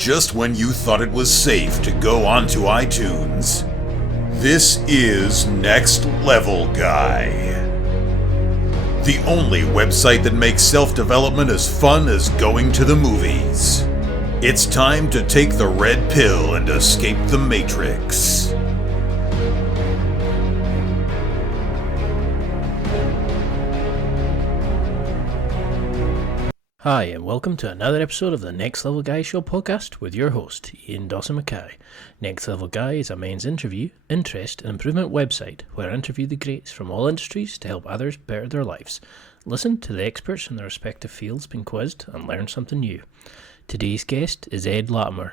just when you thought it was safe to go onto iTunes. This is Next Level Guy, the only website that makes self-development as fun as going to the movies. It's time to take the red pill and escape the Matrix. Hi, and welcome to another episode of the Next Level Guy Show podcast with your host, Ian Dawson-Mackay. Next Level Guy is a men's interview, interest, and improvement website where I interview the greats from all industries to help others better their lives. Listen to the experts in their respective fields being quizzed and learn something new. Today's guest is Ed Latimore.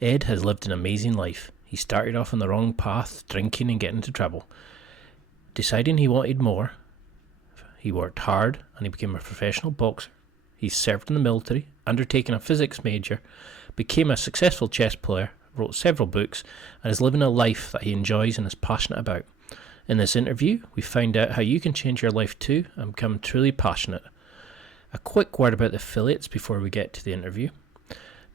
Ed has lived an amazing life. He started off on the wrong path, drinking and getting into trouble. Deciding he wanted more, he worked hard and he became a professional boxer. He served in the military, undertaken a physics major, became a successful chess player, wrote several books, and is living a life that he enjoys and is passionate about. In this interview, we find out how you can change your life too and become truly passionate. A quick word about the affiliates before we get to the interview.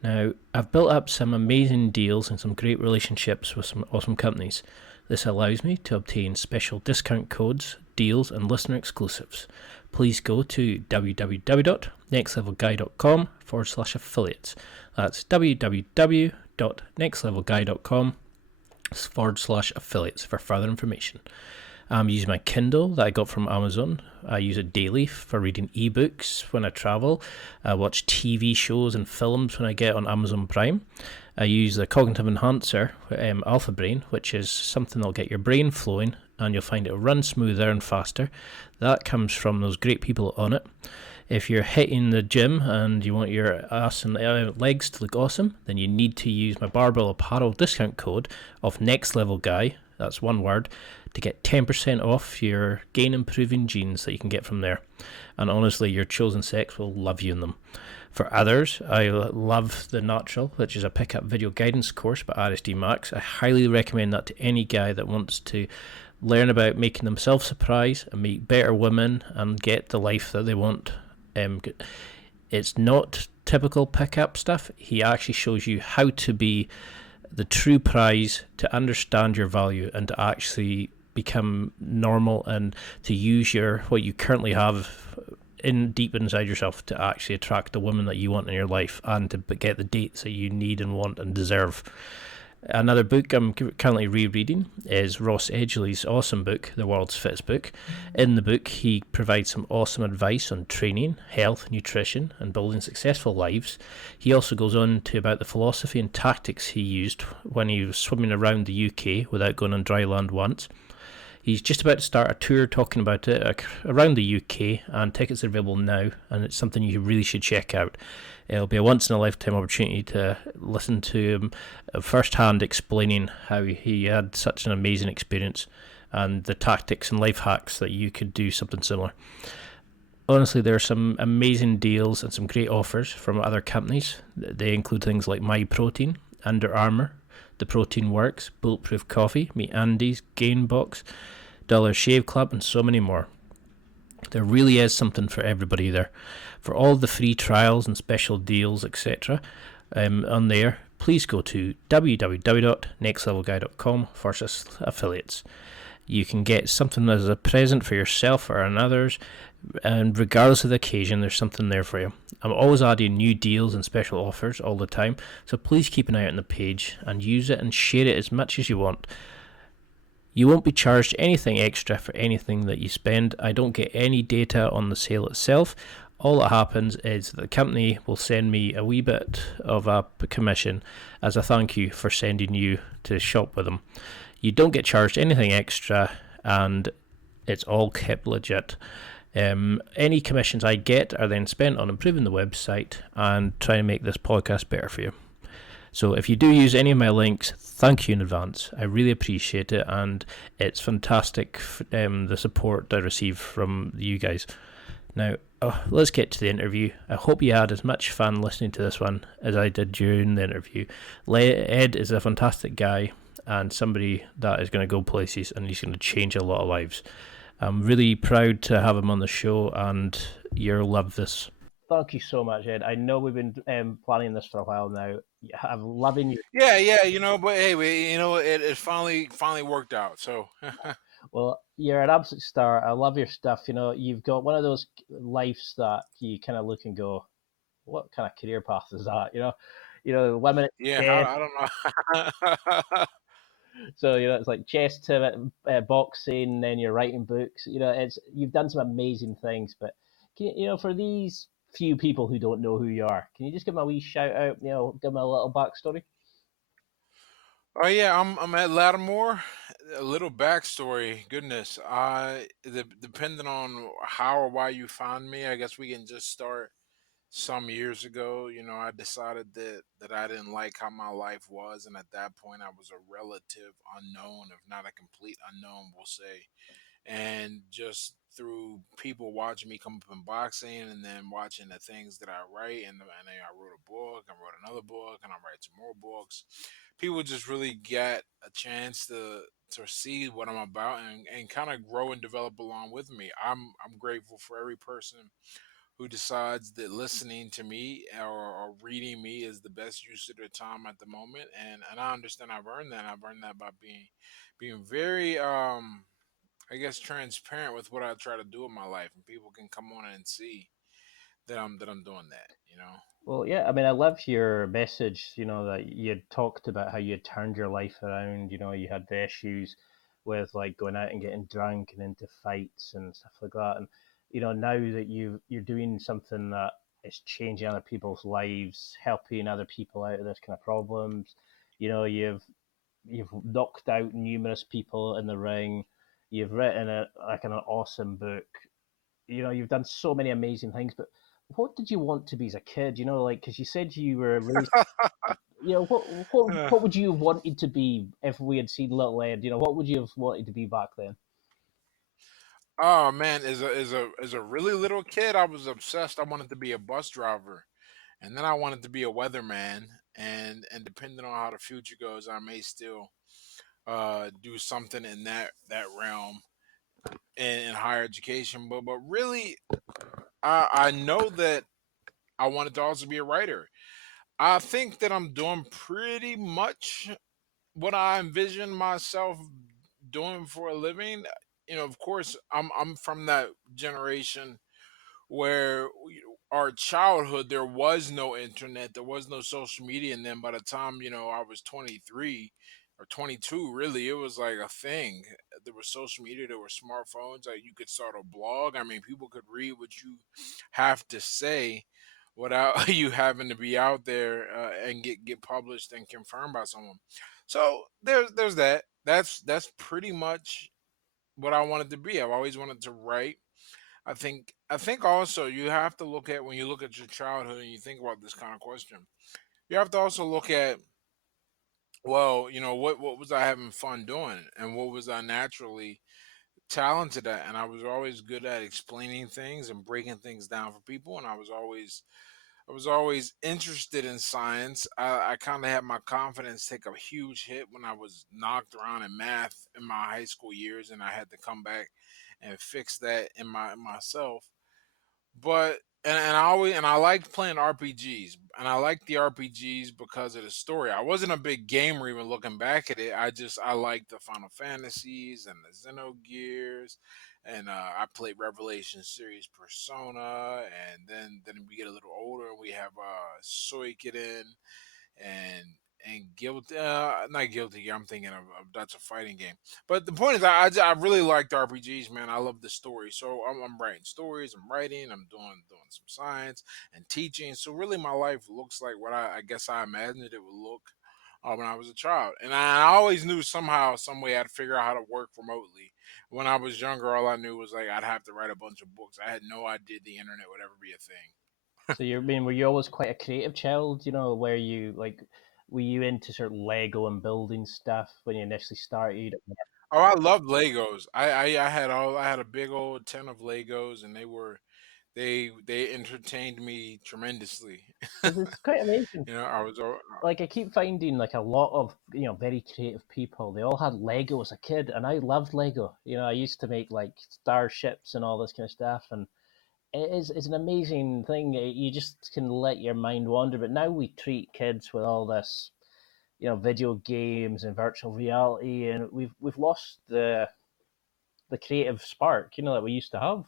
Now, I've built up some amazing deals and some great relationships with some awesome companies. This allows me to obtain special discount codes, deals, and listener exclusives. Please go to www.nextlevelguy.com/affiliates. That's www.nextlevelguy.com/affiliates for further information. I'm using my Kindle that I got from Amazon. I use it daily for reading ebooks when I travel. I watch TV shows and films when I get on Amazon Prime. I use the cognitive enhancer, Alpha Brain, which is something that'll get your brain flowing and you'll find it'll run smoother and faster. That comes from those great people on it. If you're hitting the gym and you want your ass and legs to look awesome, then you need to use my Barbell Apparel discount code of Next Level Guy, that's one word, to get 10% off your gain improving jeans that you can get from there. And honestly, your chosen sex will love you in them. For others, I love The Natural, which is a pickup video guidance course by RSD Max. I highly recommend that to any guy that wants to learn about making themselves surprise and meet better women and get the life that they want. It's not typical pickup stuff. He actually shows you how to be the true prize, to understand your value and to actually become normal and to use what you currently have in deep inside yourself to actually attract the woman that you want in your life and to get the dates that you need and want and deserve. Another book I'm currently rereading is Ross Edgley's awesome book, The World's Fittest Book. In the book, he provides some awesome advice on training, health, nutrition, and building successful lives. He also goes on to about the philosophy and tactics he used when he was swimming around the UK without going on dry land once. He's just about to start a tour talking about it around the UK, and tickets are available now, and it's something you really should check out. It'll be a once-in-a-lifetime opportunity to listen to him firsthand explaining how he had such an amazing experience and the tactics and life hacks that you could do something similar. Honestly, there are some amazing deals and some great offers from other companies. They include things like My Protein, Under Armour, The Protein Works, Bulletproof Coffee, Meet Andy's, Gainbox, Dollar Shave Club, and so many more. There really is something for everybody there. For all the free trials and special deals, etc. On there, please go to www.nextlevelguy.com/affiliates. You can get something as a present for yourself or others, and regardless of the occasion, there's something there for you. I'm always adding new deals and special offers all the time, so please keep an eye out on the page and use it and share it as much as you want. You won't be charged anything extra for anything that you spend. I don't get any data on the sale itself. All that happens is the company will send me a wee bit of a commission as a thank you for sending you to shop with them. You don't get charged anything extra and it's all kept legit. Any commissions I get are then spent on improving the website and trying to make this podcast better for you. So if you do use any of my links, thank you in advance. I really appreciate it, and it's fantastic the support I receive from you guys. Now, let's get to the interview. I hope you had as much fun listening to this one as I did during the interview. Ed is a fantastic guy and somebody that is going to go places, and he's going to change a lot of lives. I'm really proud to have him on the show, and you'll love this. Thank you so much, Ed. I know we've been planning this for a while now, Yeah, I'm loving your. Yeah, yeah, but hey, it finally worked out. So, Well, you're an absolute star. I love your stuff. You've got one of those lives that you kind of look and go, "What kind of career path is that?" Women at yeah, chess. I don't know. So it's like chess to boxing, then you're writing books. It's you've done some amazing things. But for these few people who don't know who you are, can you just give them a wee shout out? Give them a little backstory. Oh yeah, I'm at Latimore. A little backstory. Goodness, depending on how or why you found me, I guess we can just start some years ago. I decided that I didn't like how my life was, and at that point, I was a relative unknown, if not a complete unknown, we'll say. And just through people watching me come up in boxing, and then watching the things that I write, and then I wrote a book, I wrote another book, and I write some more books. People just really get a chance to see what I'm about, and kind of grow and develop along with me. I'm grateful for every person who decides that listening to me or reading me is the best use of their time at the moment. And I understand I've earned that. I've earned that by being very I guess transparent with what I try to do in my life, and people can come on and see that I'm doing that. Well, yeah, I mean, I love your message, that you had talked about how you had turned your life around. You had the issues with like going out and getting drunk and into fights and stuff like that. And, now that you're doing something that is changing other people's lives, helping other people out of this kind of problems, you've knocked out numerous people in the ring. You've written like an awesome book. You've done so many amazing things, but what did you want to be as a kid? Like because you said you were raised. What would you have wanted to be if we had seen Little Ed? What would you have wanted to be back then? Oh man, as a really little kid, I was obsessed. I wanted to be a bus driver, and then I wanted to be a weatherman. And depending on how the future goes, I may still do something in that realm in higher education. But really, I know that I wanted to also be a writer. I think that I'm doing pretty much what I envision myself doing for a living. Of course, I'm from that generation where our childhood there was no internet, there was no social media, and then by the time I was 23 or 22, really it was like a thing. There was social media, there were smartphones, like you could start a blog. I mean, people could read what you have to say without you having to be out there and get published and confirmed by someone. So there's that. That's pretty much what I wanted to be. I've always wanted to write. I think also you have to look at, when you look at your childhood and you think about this kind of question, you have to also look at, well, what was I having fun doing, and what was I naturally talented at. And I was always good at explaining things and breaking things down for people, and I was always interested in science. I kind of had my confidence take a huge hit when I was knocked around in math in my high school years, and I had to come back and fix that in myself. But and I liked playing RPGs, and I liked the RPGs because of the story. I wasn't a big gamer even looking back at it. I liked the Final Fantasies and the Xenogears, and I played Revelation series Persona, and then we get a little older and we have Suikoden and guilty, not guilty Gear. I'm thinking of that's a fighting game. But the point is, I really liked RPGs, man. I love the story. So I'm writing stories, I'm writing, I'm doing some science and teaching. So really, my life looks like what I guess I imagined it would look when I was a child. And I always knew somehow, some way, I'd figure out how to work remotely. When I was younger, all I knew was like I'd have to write a bunch of books. I had no idea the internet would ever be a thing. So were you always quite a creative child? Where you like were you into sort of Lego and building stuff when you initially started? Oh, I loved Legos. I had a big old ton of Legos, and they entertained me tremendously. Because it's quite amazing. I was Like I keep finding like a lot of very creative people. They all had Lego as a kid, and I loved Lego. I used to make like starships and all this kind of stuff, and It's an amazing thing. You just can let your mind wander. But now we treat kids with all this, video games and virtual reality, and we've lost the creative spark, that we used to have.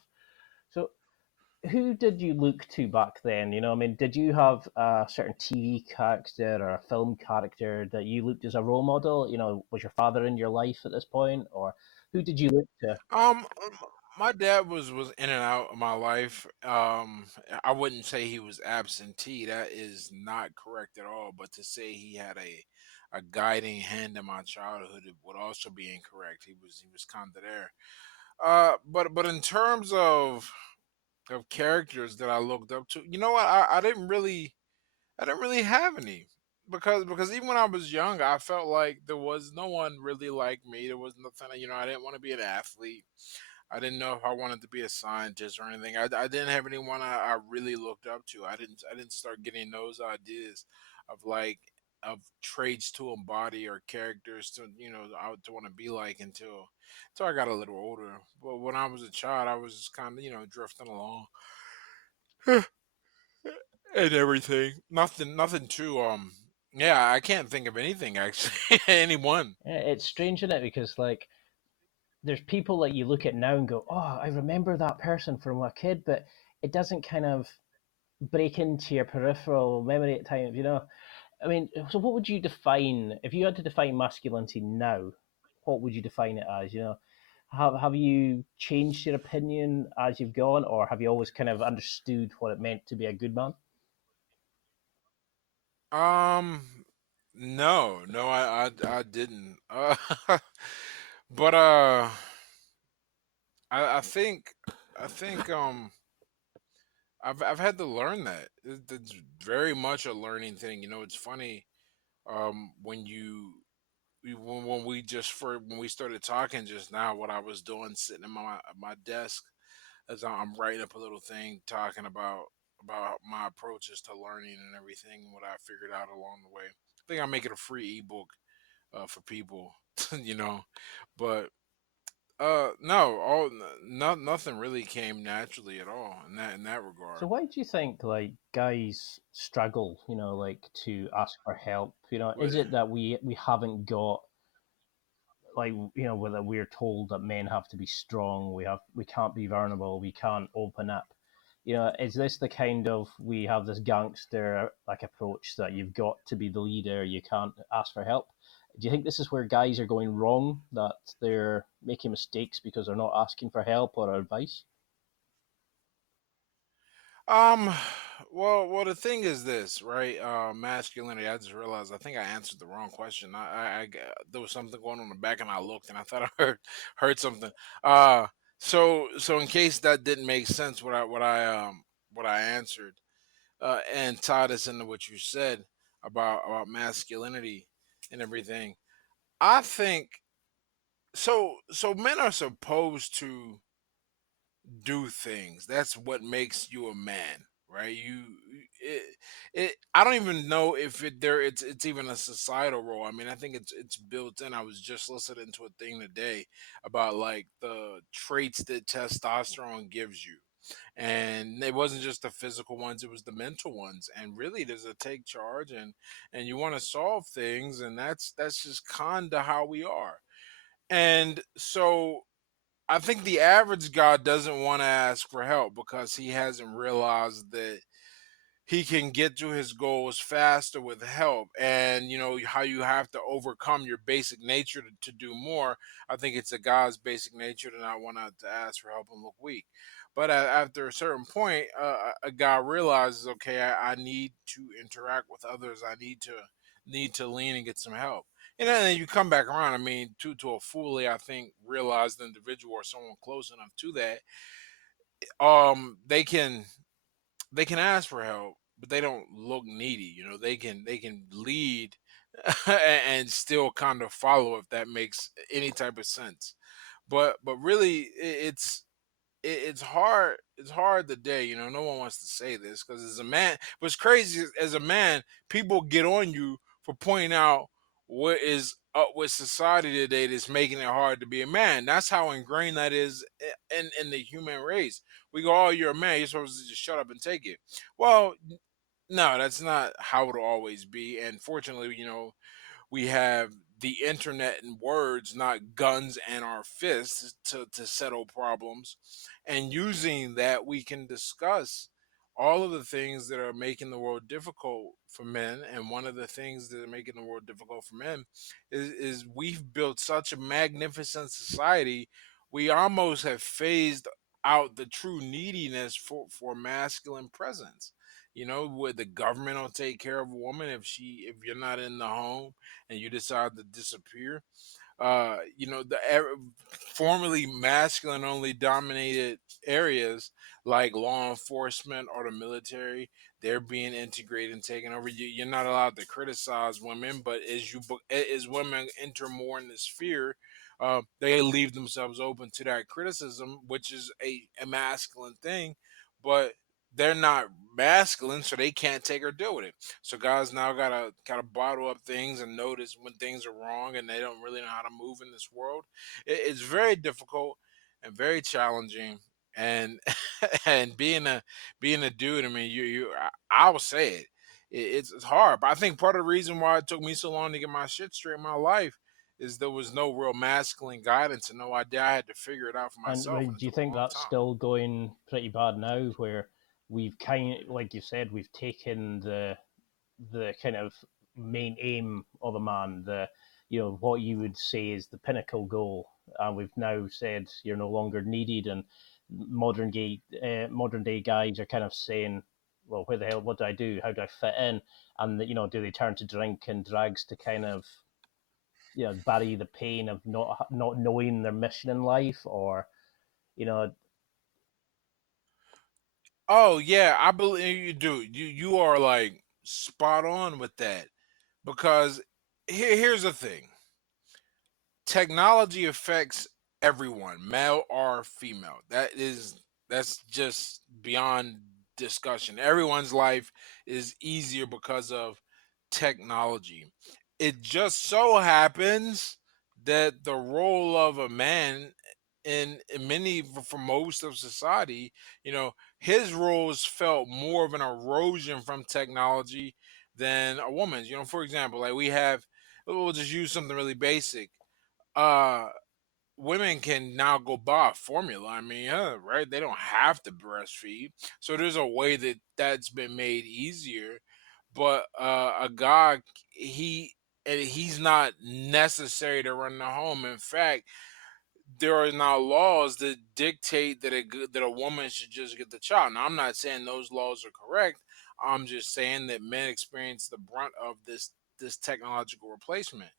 So who did you look to back then? I mean, did you have a certain TV character or a film character that you looked as a role model? Was your father in your life at this point, or who did you look to? My dad was in and out of my life. I wouldn't say he was absentee. That is not correct at all. But to say he had a guiding hand in my childhood, it would also be incorrect. He was kind of there. But in terms of characters that I looked up to, you know what? I didn't really have any, because even when I was young, I felt like there was no one really like me. There was nothing. I didn't want to be an athlete. I didn't know if I wanted to be a scientist or anything. I didn't have anyone I really looked up to. I didn't start getting those ideas of traits to embody or characters to want to be like until I got a little older. But when I was a child, I was just kind of drifting along and everything. Nothing too yeah, I can't think of anything actually. Anyone. It's strange, isn't it? Because like there's people that you look at now and go, "Oh, I remember that person from a kid," but it doesn't kind of break into your peripheral memory at times. I mean, so what would you define if you had to define masculinity now? What would you define it as? Have you changed your opinion as you've gone, or have you always kind of understood what it meant to be a good man? Um no, no, I didn't. But I think I've had to learn that. It's very much a learning thing. It's funny when when we started talking just now, what I was doing sitting at my desk as I'm writing up a little thing talking about my approaches to learning and everything, what I figured out along the way. I think I'll make it a free ebook for people, you know. But no, nothing really came naturally at all in that So regard. why do you think like guys struggle, like to ask for help? Is But it that we haven't got like whether we're told that men have to be strong, we can't be vulnerable, we can't open up. Is this the kind of we have this gangster like approach that you've got to be the leader, you can't ask for help? Do you think this is where guys are going wrong, that they're making mistakes because they're not asking for help or advice? um, well, the thing is this, right? Masculinity. I just realized I think I answered the wrong question. There was something going on in the back, and I looked, and I thought I heard something. Uh, so in case that didn't make sense, what I answered, and tied us into what you said about masculinity and everything. I think so. So men are supposed to do things. That's what makes you a man, right? I don't even know if it's even a societal role. I mean, I think it's built in. I was just listening to a thing today about like the traits that testosterone gives you. And it wasn't just the physical ones, it was the mental ones. And really there's a take charge, and you want to solve things, and that's just kind of how we are. And so I think the average guy doesn't want to ask for help because he hasn't realized that he can get to his goals faster with help. And how you have to overcome your basic nature to do more. I think it's a guy's basic nature to not want to ask for help and look weak. But after a certain point, a guy realizes, okay, I need to interact with others. I need to lean and get some help. And then you come back around. I mean, to a fully, I think, realized individual or someone close enough to that, they can ask for help, but they don't look needy. They can lead and still kind of follow, if that makes any type of sense. But really, it's hard. It's hard today. No one wants to say this because as a man, what's crazy is as a man, people get on you for pointing out what is up with society today that's making it hard to be a man. That's how ingrained that is in the human race. We go, "Oh, you're a man. You're supposed to just shut up and take it." Well, no, that's not how it'll always be. And fortunately, we have the internet and words, not guns and our fists, to settle problems. And using that, we can discuss all of the things that are making the world difficult for men. And one of the things that are making the world difficult for men is we've built such a magnificent society. We almost have phased out the true neediness for masculine presence. Where the government will take care of a woman if you're not in the home and you decide to disappear. The formerly masculine only dominated areas like law enforcement or the military, they're being integrated and taken over. You're not allowed to criticize women, but as women enter more in the sphere, they leave themselves open to that criticism, which is a masculine thing, but they're not masculine, so they can't take or deal with it. So guys now gotta kind of bottle up things and notice when things are wrong, and they don't really know how to move in this world. It's very difficult and very challenging. And and being a dude, I mean, I will say it. It's hard, but I think part of the reason why it took me so long to get my shit straight in my life is there was no real masculine guidance and no idea. I had to figure it out for And myself, and it do you took a think long that's time. still going pretty bad now, where we've like you said, we've taken the kind of main aim of a man, the what you would say is the pinnacle goal, and we've now said you're no longer needed, and modern day guys are kind of saying, well, where the hell, what do I do, how do I fit in, and do they turn to drink and drugs to kind of bury the pain of not knowing their mission in life, or you know Oh yeah, I believe you do. You are like spot on with that because here's the thing. Technology affects everyone, male or female. That's just beyond discussion. Everyone's life is easier because of technology. It just so happens that the role of a man in many for most of society, his roles felt more of an erosion from technology than a woman's. For example, like we'll just use something really basic. uh Women can now go buy a formula. I mean, yeah, right, they don't have to breastfeed, so there's a way that's been made easier. But a guy, he's not necessary to run the home. In fact, there are now laws that dictate that a woman should just get the child. Now, I'm not saying those laws are correct. I'm just saying that men experience the brunt of this technological replacement.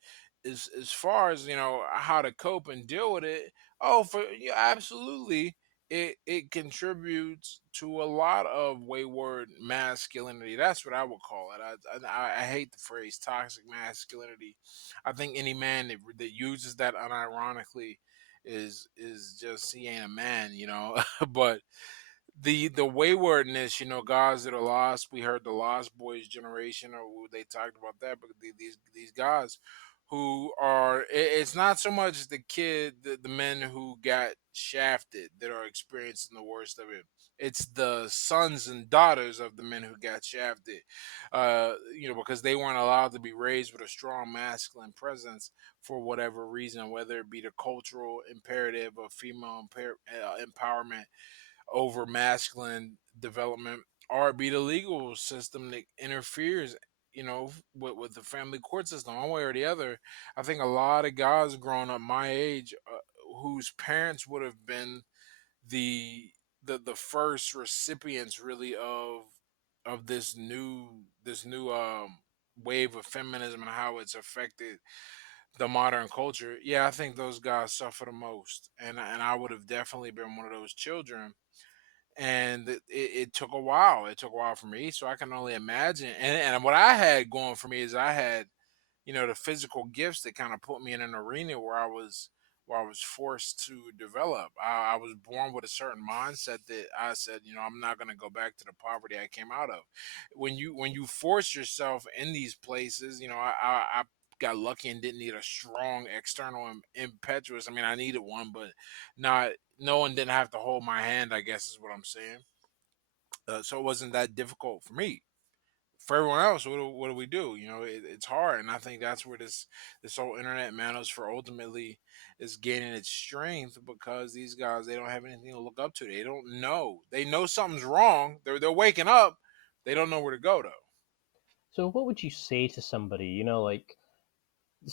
As far as how to cope and deal with it, oh, for yeah, absolutely, it contributes to a lot of wayward masculinity. That's what I would call it. I hate the phrase toxic masculinity. I think any man that uses that unironically is just he ain't a man. But the waywardness, guys that are lost. We heard the Lost Boys generation, or they talked about that, but these guys who are it's not so much the men who got shafted that are experiencing the worst of it. It's the sons and daughters of the men who got shafted, because they weren't allowed to be raised with a strong masculine presence for whatever reason, whether it be the cultural imperative of female empowerment over masculine development, or it be the legal system that interferes, with the family court system, one way or the other. I think a lot of guys growing up my age, whose parents would have been the the first recipients really of this new wave of feminism and how it's affected the modern culture. Yeah, I think those guys suffer the most, and I would have definitely been one of those children. And it took a while. It took a while for me, so I can only imagine. And what I had going for me is I had, the physical gifts that kind of put me in an arena where I was forced to develop. I was born with a certain mindset that I said, I'm not going to go back to the poverty I came out of. When you force yourself in these places, got lucky and didn't need a strong external impetuous. I mean, I needed one, but not no one didn't have to hold my hand. I guess is what I'm saying. So it wasn't that difficult for me. For everyone else, what do we do? You know, it's hard, and I think that's where this whole internet manosphere ultimately is gaining its strength because these guys they don't have anything to look up to. They don't know. They know something's wrong. They're waking up. They don't know where to go though. So, what would you say to somebody, like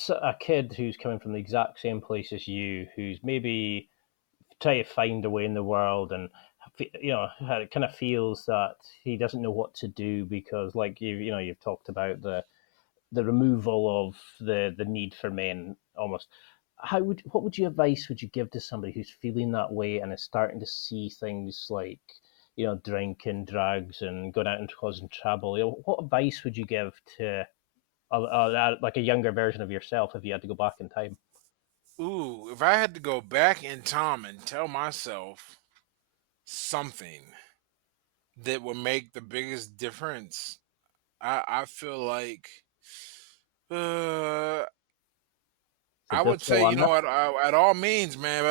a kid who's coming from the exact same place as you, who's maybe trying to find a way in the world and kind of feels that he doesn't know what to do because, like you've talked about the removal of the need for men almost. What would you advice would you give to somebody who's feeling that way and is starting to see things like drinking, drugs, and going out and causing trouble? What advice would you give to like a younger version of yourself if you had to go back in time? Ooh, if I had to go back in time and tell myself something that would make the biggest difference, I feel like uh, So I would just say, go under. at all means, man,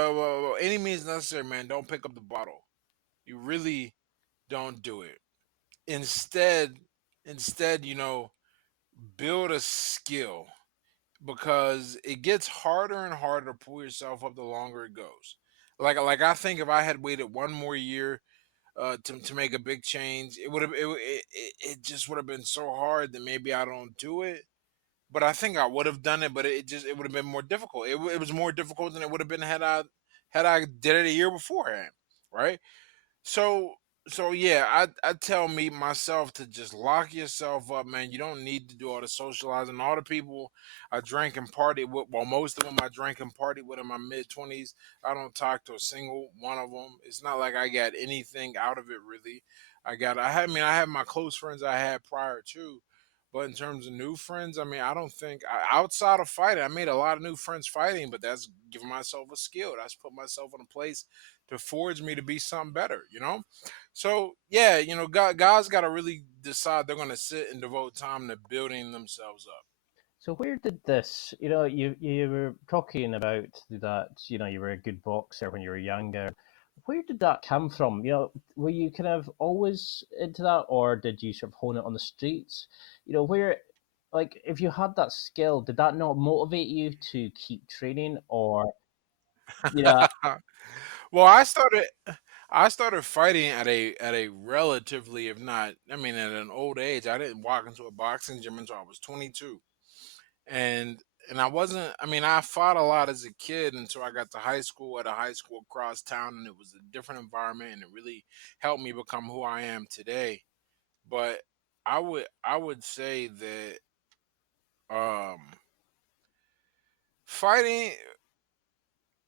any means necessary, man. Don't pick up the bottle. You really don't do it. Instead, instead, build a skill because it gets harder and harder to pull yourself up the longer it goes. Like I think if I had waited one more year to make a big change, it would have it just would have been so hard that maybe I don't do it. But I think I would have done it, but it would have been more difficult. It was more difficult than it would have been had I did it a year beforehand, right? So so yeah, I tell me myself to just lock yourself up, man. You don't need to do all the socializing. All the people I drank and partied with, well, most of them I drank and partied with in my mid 20s. I don't talk to a single one of them. It's not like I got anything out of it really. I had my close friends I had prior to, but in terms of new friends, I mean, I don't think outside of fighting, I made a lot of new friends fighting, but that's giving myself a skill. That's put myself in a place to forge me to be something better. So yeah, guys got to really decide they're going to sit and devote time to building themselves up. So where did this, you were talking about that, you were a good boxer when you were younger. Where did that come from? Were you kind of always into that, or did you sort of hone it on the streets? Where, like, if you had that skill, did that not motivate you to keep training, or yeah? Well, I started fighting at a relatively, if not, I mean, at an old age. I didn't walk into a boxing gym until I was 22, and I wasn't. I mean, I fought a lot as a kid until I got to high school at a high school across town, and it was a different environment, and it really helped me become who I am today. But I would say that um, fighting.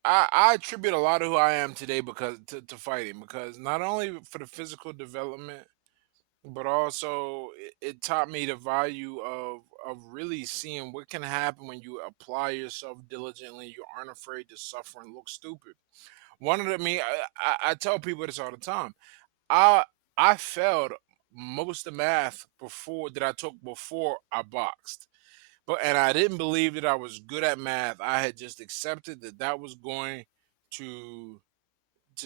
I attribute a lot of who I am today because to fighting because not only for the physical development but also it taught me the value of really seeing what can happen when you apply yourself diligently. You aren't afraid to suffer and look stupid. One of the me, I tell people this all the time. I I failed most of math before that I took before I boxed, and I didn't believe that I was good at math. I had just accepted that that was going to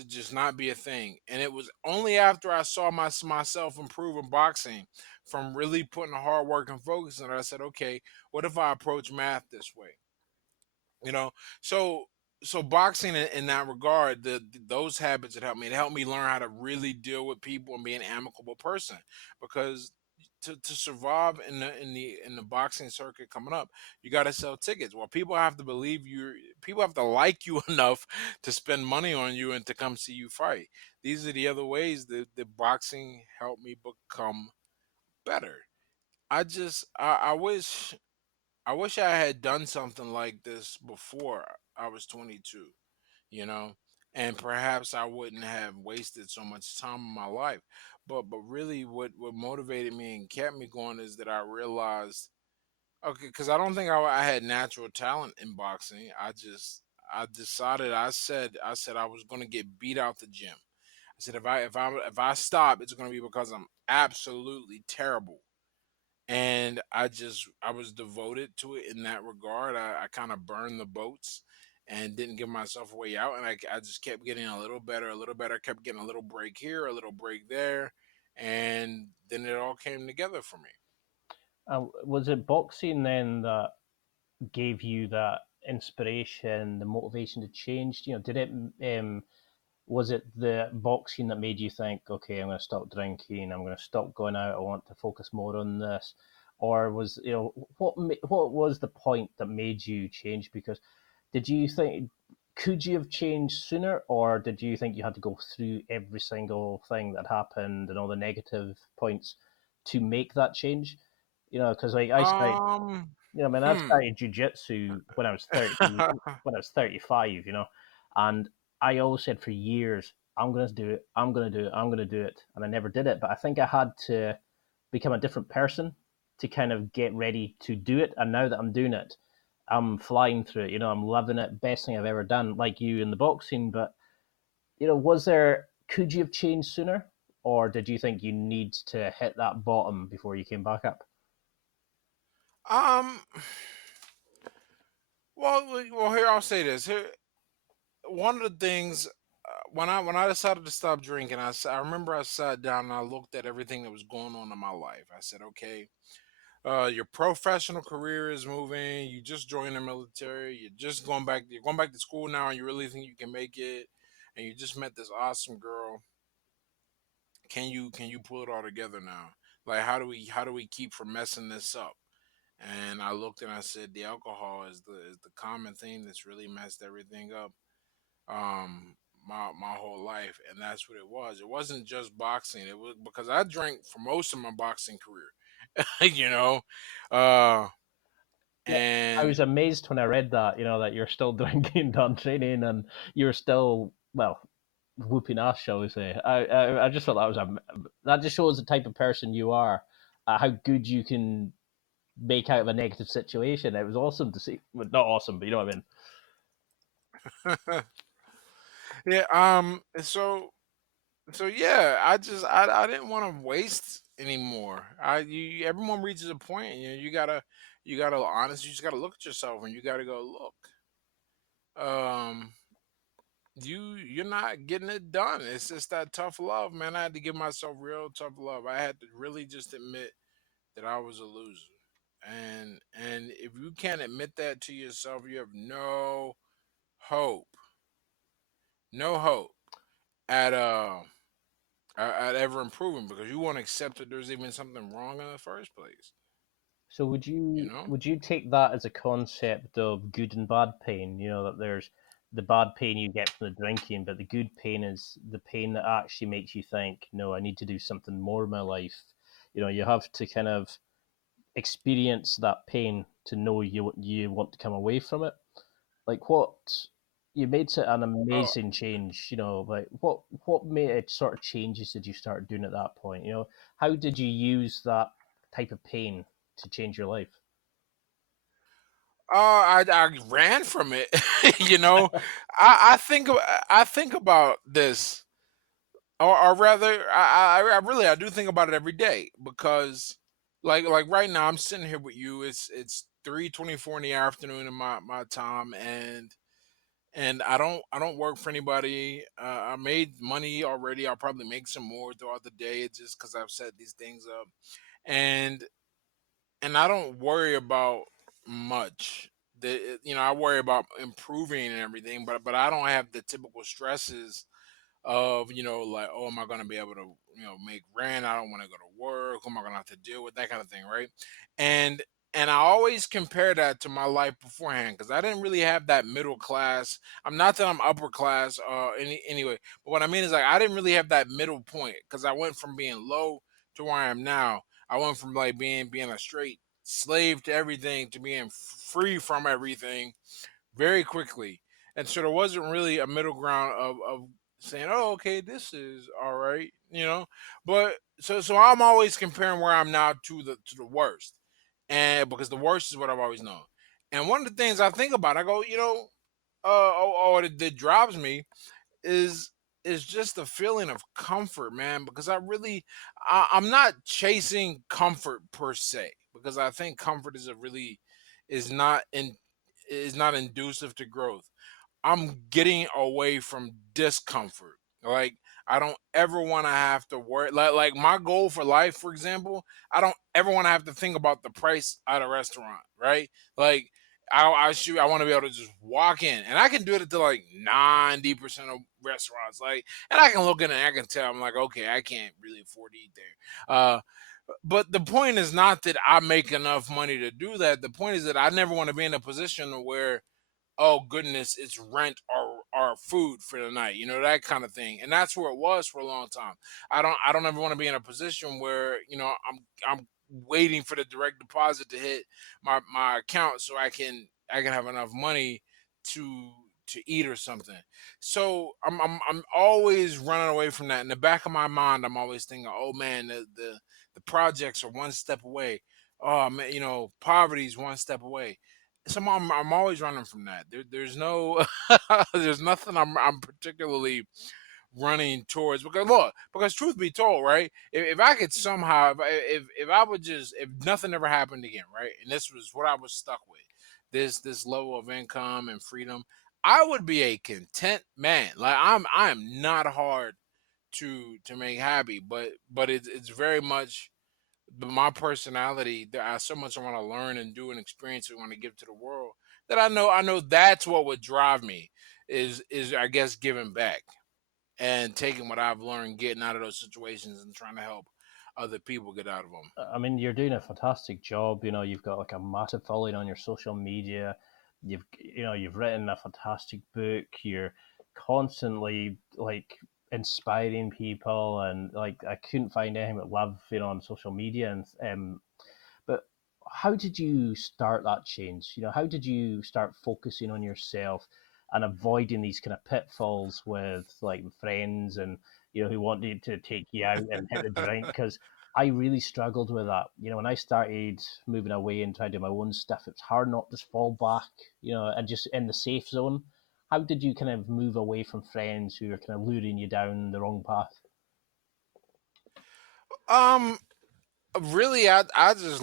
just not be a thing. And it was only after I saw myself improve in boxing from really putting the hard work and focus on it, I said, okay, what if I approach math this way? You know, so so boxing in that regard, those habits that helped me, it helped me learn how to really deal with people and be an amicable person because to survive in the boxing circuit coming up, you got to sell tickets. Well, people have to believe you. People have to like you enough to spend money on you and to come see you fight. These are the other ways that boxing helped me become better. I wish I had done something like this before I was 22, you know, and perhaps I wouldn't have wasted so much time in my life. But really, what motivated me and kept me going is that I realized, okay, because I don't think I had natural talent in boxing. I decided I said I was going to get beat out the gym. I said if I stop, it's going to be because I'm absolutely terrible and I was devoted to it in that regard. I kind of burned the boats and didn't give myself a way out, and I just kept getting a little better, kept getting a little break here, a little break there, and then it all came together for me. Was it boxing then that gave you that inspiration, the motivation to change? Did it? Was it the boxing that made you think, okay, I'm going to stop drinking, I'm going to stop going out, I want to focus more on this? Or was what was the point that made you change? Because did you think could you have changed sooner, or did you think you had to go through every single thing that happened and all the negative points to make that change? Because like I started, I mean, I Hmm. started jujitsu when I was 30, when I was 35, and I always said for years, I'm going to do it, I'm going to do it, I'm going to do it. And I never did it. But I think I had to become a different person to kind of get ready to do it. And now that I'm doing it, I'm flying through it. I'm loving it. Best thing I've ever done, like you in the boxing. But, could you have changed sooner? Or did you think you need to hit that bottom before you came back up? um. Well, here I'll say this. Here, one of the things when I decided to stop drinking, I remember I sat down and I looked at everything that was going on in my life. I said, okay, your professional career is moving. You just joined the military. You're just going back. You're going back to school now, and you really think you can make it. And you just met this awesome girl. Can you pull it all together now? Like how do we keep from messing this up? And I looked and I said the alcohol is the common thing that's really messed everything up. My whole life, and that's what it was. It wasn't just boxing. It was because I drank for most of my boxing career. you know, uh, Yeah, I and was amazed when I read that, that you're still drinking during training and you're still, well, whooping ass, shall we say. I just thought that just shows the type of person you are, how good you can make out of a negative situation. It was awesome to see. Well, not awesome, but you know what I mean. yeah, so yeah, I didn't want to waste anymore. Everyone reaches a point, you gotta honest. You just gotta look at yourself and you gotta go look. You're not getting it done. It's just that tough love, man. I had to give myself real tough love. I had to really just admit that I was a loser. And if you can't admit that to yourself, you have hope, no hope at at ever improving because you won't accept that there's even something wrong in the first place. So would You you know? would you take that as a concept of good and bad pain? That there's the bad pain you get from the drinking, but the good pain is the pain that actually makes you think, no, I need to do something more in my life. You have to kind of experience that pain to know you want to come away from it. Like what you made it an Oh, amazing change. Like what made it sort of changes did you start doing at that point? How did you use that type of pain to change your life? I ran from it. you know, I think about this, or rather, I really I do think about it every day because, like right now, I'm sitting here with you. It's 3:24 in the afternoon in my time, and I don't work for anybody. I made money already. I'll probably make some more throughout the day. It's just because I've set these things up, and I don't worry about much. I worry about improving and everything, but I don't have the typical stresses of like, oh, am I going to be able to make rent? I don't want to go to work. Who am I going to have to deal with? That kind of thing, right? And I always compare that to my life beforehand because I didn't really have that middle class. I'm not that I'm upper class, anyway, but what I mean is like I didn't really have that middle point because I went from being low to where I am now. I went from like being a straight slave to everything to being free from everything very quickly. And so there wasn't really a middle ground of saying, "Oh, okay, this is all right." But so I'm always comparing where I'm now to the worst, and because the worst is what I've always known. And one of the things I think about, I go, that drives me is is just a feeling of comfort, man, because I'm not chasing comfort per se, because I think comfort is not in is not inducive to growth. I'm getting away from discomfort. Like, I don't ever want to have to worry. Like my goal for life, for example, I don't ever want to have to think about the price at a restaurant, right? Like, I want to be able to just walk in, and I can do it to like 90% of restaurants. Like, and I can look in and I can tell I'm like, okay, I can't really afford to eat there. But the point is not that I make enough money to do that. The point is that I never want to be in a position where, oh goodness, it's rent or food for the night, that kind of thing. And that's where it was for a long time. I don't ever want to be in a position where, I'm waiting for the direct deposit to hit my account so I can have enough money to to eat or something. So I'm always running away from that. In the back of my mind, I'm always thinking, oh man, the projects are one step away. Oh man, poverty's one step away. So I'm always running from that. There's no there's nothing I'm particularly running towards, because look, because truth be told, right? If I could somehow, if I would just, if nothing ever happened again, right, and this was what I was stuck with, this level of income and freedom, I would be a content man. Like, I am not hard to make happy, but it's very much my personality that I so much I want to learn and do and experience and want to give to the world, that I know that's what would drive me, is I guess giving back and taking what I've learned, getting out of those situations and trying to help other people get out of them. I mean, you're doing a fantastic job. You've got like a massive following on your social media. You've written a fantastic book. You're constantly like inspiring people, and like I couldn't find anything but love, on social media. And but how did you start that change? How did you start focusing on yourself and avoiding these kind of pitfalls with like friends and who wanted to take you out and hit the drink? Because I really struggled with that. When I started moving away and trying to do my own stuff, it's hard not to fall back, and just in the safe zone. How did you kind of move away from friends who are kind of luring you down the wrong path? Um, Really, I just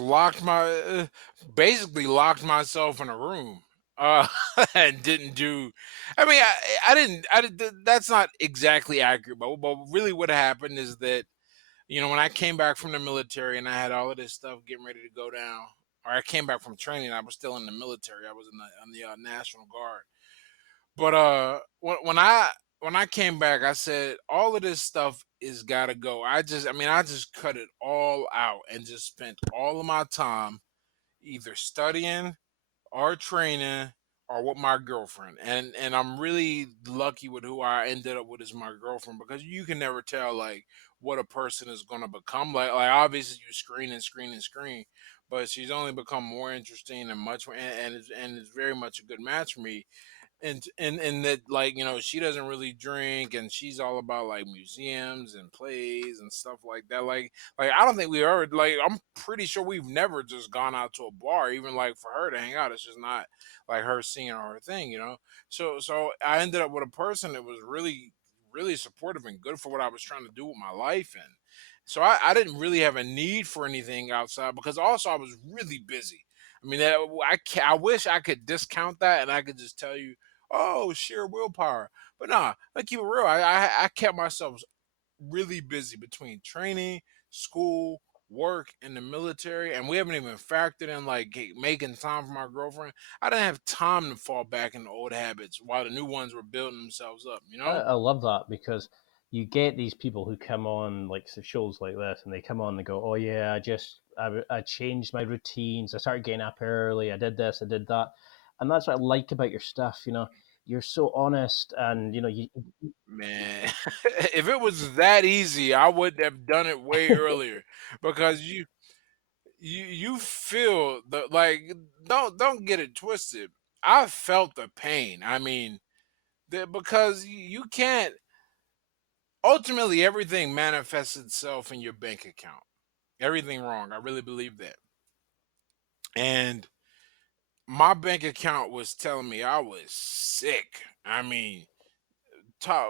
basically locked myself in a room, uh, and didn't do. I mean, I didn't. That's not exactly accurate, but really, what happened is that, when I came back from the military and I had all of this stuff getting ready to go down, or I came back from training, I was still in the military. I was on the National Guard. But when I came back, I said all of this stuff is gotta go. I just cut it all out and just spent all of my time either studying or training or with my girlfriend. And I'm really lucky with who I ended up with as my girlfriend, because you can never tell like what a person is gonna become. Like obviously you screen and screen and screen, but she's only become more interesting and much more, and it's very much a good match for me. And that, like, she doesn't really drink, and she's all about like museums and plays and stuff like that. Like I don't think we ever, like, I'm pretty sure we've never just gone out to a bar, even like for her to hang out. It's just not like her seeing her thing. So I ended up with a person that was really really supportive and good for what I was trying to do with my life. And so I didn't really have a need for anything outside, because also I was really busy. I mean, I wish I could discount that and I could just tell you, oh, sheer willpower. But nah, let's keep it real. I kept myself really busy between training, school, work, and the military, and we haven't even factored in like making time for my girlfriend. I didn't have time to fall back into old habits while the new ones were building themselves up. I love that because you get these people who come on like shows like this, and they come on and go, "Oh yeah, I changed my routines. I started getting up early. I did this. I did that," and that's what I like about your stuff. You're so honest, and you. Man, if it was that easy, I would have done it way earlier, because you feel the, like, don't get it twisted. I felt the pain. I mean, because you can't, ultimately everything manifests itself in your bank account. Everything wrong. I really believe that. And my bank account was telling me I was sick. I mean, talk,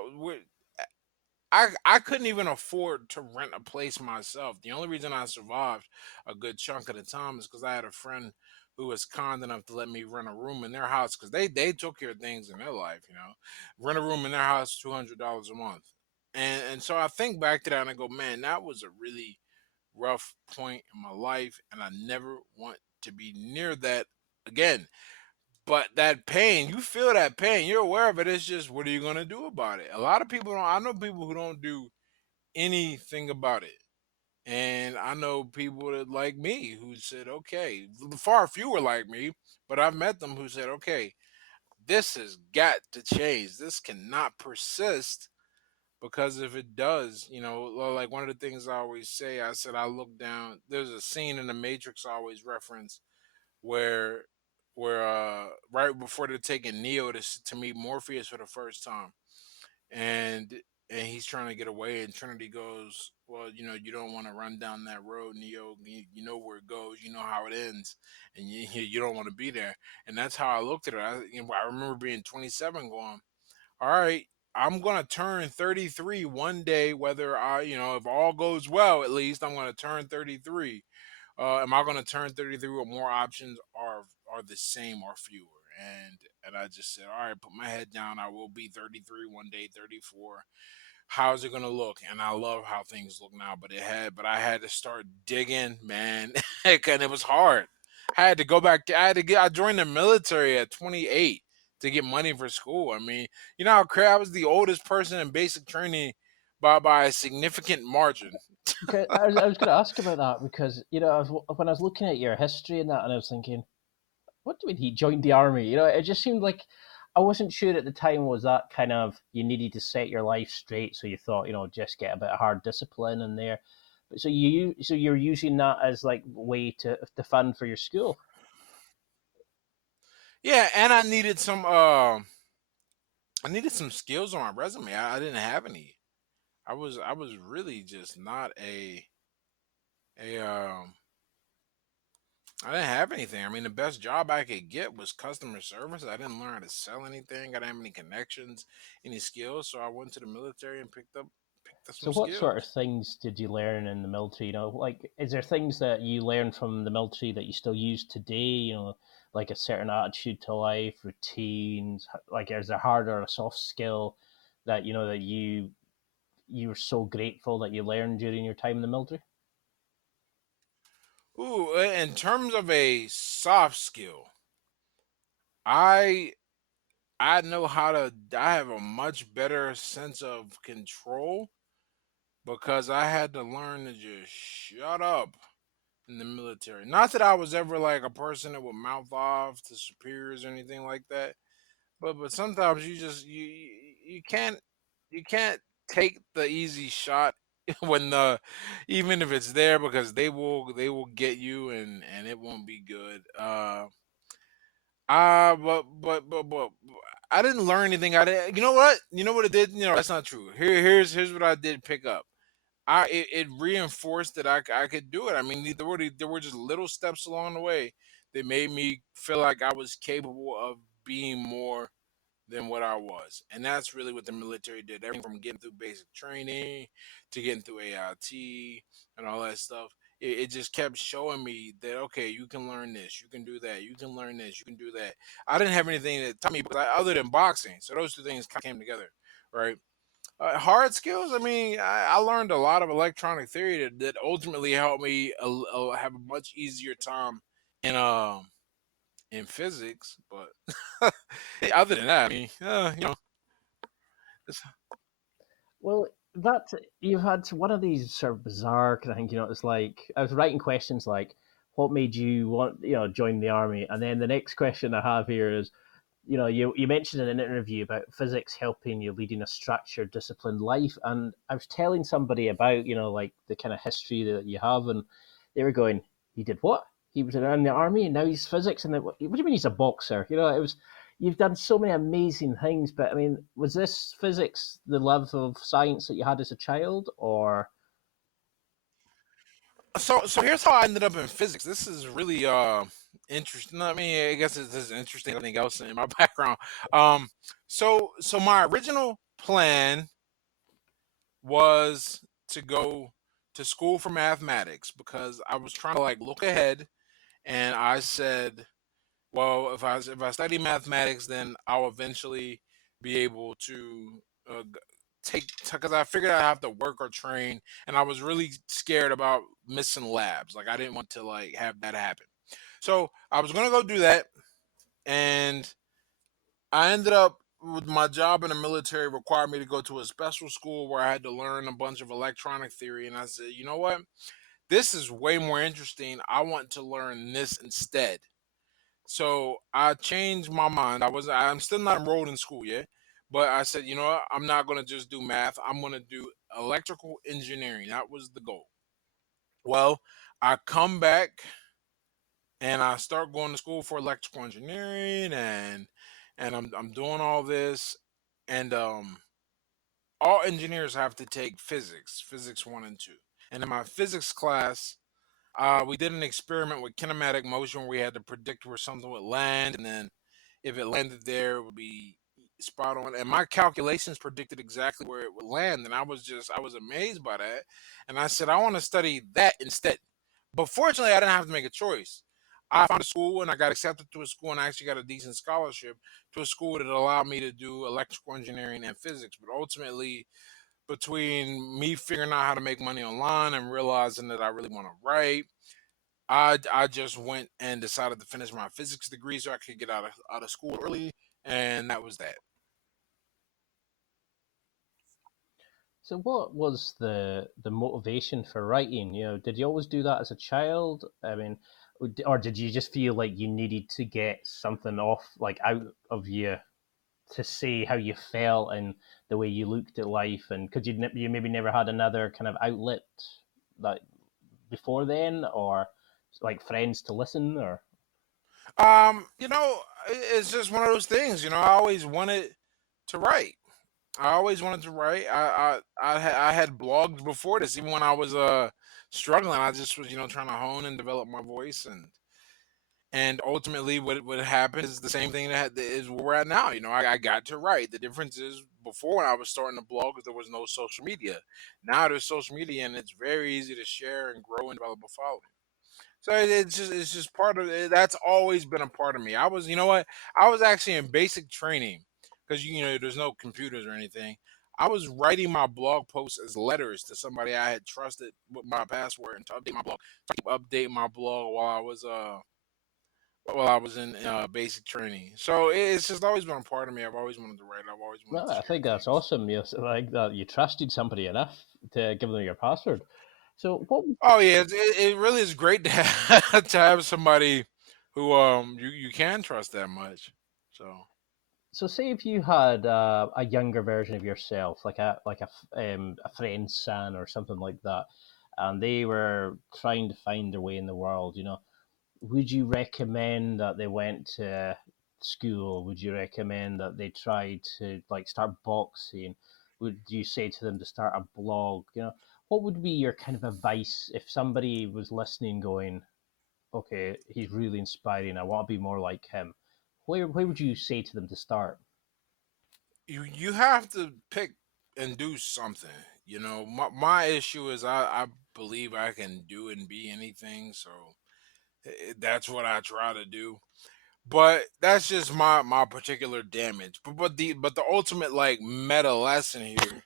I couldn't even afford to rent a place myself. The only reason I survived a good chunk of the time is because I had a friend who was kind enough to let me rent a room in their house because they took care of things in their life. Rent a room in their house, $200 a month, and so I think back to that and I go, man, that was a really rough point in my life, and I never want to be near that again. But that pain, you feel that pain, you're aware of it. It's just, what are you gonna do about it? A lot of people don't. I know people who don't do anything about it. And I know people that like me who said, okay, far fewer like me, but I've met them who said, okay, this has got to change. This cannot persist because if it does, like one of the things I always say, I said, I look down. There's a scene in the Matrix I always reference where, right before they're taking Neo to meet Morpheus for the first time, and he's trying to get away, and Trinity goes, well, you don't want to run down that road, Neo. You know where it goes, you know how it ends, and you don't want to be there. And that's how I looked at it. I remember being 27 going, all right, I'm going to turn 33 one day, whether if all goes well, at least I'm going to turn 33. Am I going to turn 33 with more options, are the same or fewer? And I just said, all right, put my head down. I will be 33 one day, 34. How's it gonna look? And I love how things look now, but I had to start digging, man, and it was hard. I had to go back. I joined the military at 28 to get money for school. I mean, you know how I was the oldest person in basic training by a significant margin. Okay, I was going to ask about that because when I was looking at your history and that, and I was thinking, what do you mean he joined the army? It just seemed like I wasn't sure at the time was that kind of you needed to set your life straight, so you thought just get a bit of hard discipline in there. But so you're using that as like way to fund for your school. Yeah, and I needed some skills on my resume. I didn't have any. I was really just not a I didn't have anything. I mean, the best job I could get was customer service. I didn't learn how to sell anything. I didn't have any connections, any skills. So I went to the military and picked up So some what sort of skills. things did you learn in the military? Like is there things that you learned from the military that you still use today? Like a certain attitude to life, routines. Like is there hard or a soft skill that that you were so grateful that you learned during your time in the military? Ooh, in terms of a soft skill, I I know how to. I have a much better sense of control because I had to learn to just shut up in the military. Not that I was ever like a person that would mouth off to superiors or anything like that. But sometimes you can't take the easy shot when the even if it's there because they will get you and it won't be good. But I didn't learn anything. I did. You know what? You know what it did? That's not true. Here's what I did pick up. It reinforced that I could do it. I mean, there were just little steps along the way that made me feel like I was capable of being more than what I was. And that's really what the military did. Everything from getting through basic training to getting through AIT and all that stuff. It just kept showing me that, okay, you can learn this, you can do that, you can learn this, you can do that. I didn't have anything to tell me other than boxing. So those two things came together, right? Hard skills. I mean, I learned a lot of electronic theory that ultimately helped me have a much easier time in in physics. But other than that, I mean, it's- Well, that you've had one of these sort of bizarre kind of things. It's like I was writing questions like, "What made you want join the army?" And then the next question I have here is, you mentioned in an interview about physics helping you leading a structured, disciplined life, and I was telling somebody about like the kind of history that you have, and they were going, "He did what? He was in the army, and now he's physics." And what do you mean he's a boxer? It was you've done so many amazing things, but I mean, was this physics the love of science that you had as a child, or so here's how I ended up in physics. This is really interesting. I mean, I guess it's as interesting as anything else in my background. Um, so my original plan was to go to school for mathematics because I was trying to like look ahead, and I said, well, if I study mathematics, then I'll eventually be able to take, because I figured I have to work or train, and I was really scared about missing labs. Like I didn't want to like have that happen. So I was gonna go do that, and I ended up with my job in the military required me to go to a special school where I had to learn a bunch of electronic theory, and I said, you know what? This is way more interesting. I want to learn this instead. So I changed my mind. I'm still not enrolled in school yet, but I said, you know what? I'm not going to just do math. I'm going to do electrical engineering. That was the goal. Well, I come back and I start going to school for electrical engineering, and I'm doing all this, and all engineers have to take physics 1 and 2. And in my physics class, we did an experiment with kinematic motion where we had to predict where something would land, and then if it landed there, it would be spot on. And my calculations predicted exactly where it would land, and I was amazed by that. And I said, I want to study that instead. But fortunately, I didn't have to make a choice. I found a school and I got accepted to a school, and I actually got a decent scholarship to a school that allowed me to do electrical engineering and physics. But ultimately, between me figuring out how to make money online and realizing that I really want to write, I just went and decided to finish my physics degree so I could get out of school early, and that was that. So, what was the motivation for writing? Did you always do that as a child? I mean, or did you just feel like you needed to get something off, like out of you, to say how you felt and the way you looked at life? And could you maybe never had another kind of outlet that before then, or like friends to listen, or It's just one of those things. I always wanted to write. I always wanted to write. I had blogged before this, even when I was struggling. I just was trying to hone and develop my voice, and ultimately what happened is the same thing that is where we're at now. I got to write. The difference is before, when I was starting to blog, there was no social media. Now there's social media, and it's very easy to share and grow and develop a following. So it's just part of it. That's always been a part of me. I was, you know what? I was actually in basic training because there's no computers or anything. I was writing my blog posts as letters to somebody I had trusted with my password, and to update my blog. To keep updating my blog while I was in basic training. So it's just always been a part of me. I've always wanted to write. I've always wanted no? to I share think that's things. awesome. Yes, like that you trusted somebody enough to give them your password. So what? Oh yeah, it really is great to have, to have somebody who you can trust that much. So. So say if you had a younger version of yourself, a friend's son or something like that, and they were trying to find their way in the world, would you recommend that they went to school? Would you recommend that they tried to like start boxing? Would you say to them to start a blog? What would be your kind of advice if somebody was listening, going, "Okay, he's really inspiring. I want to be more like him." Where would you say to them to start? You have to pick and do something. My issue is I believe I can do and be anything, so that's what I try to do. But that's just my particular damage. But the ultimate like meta lesson here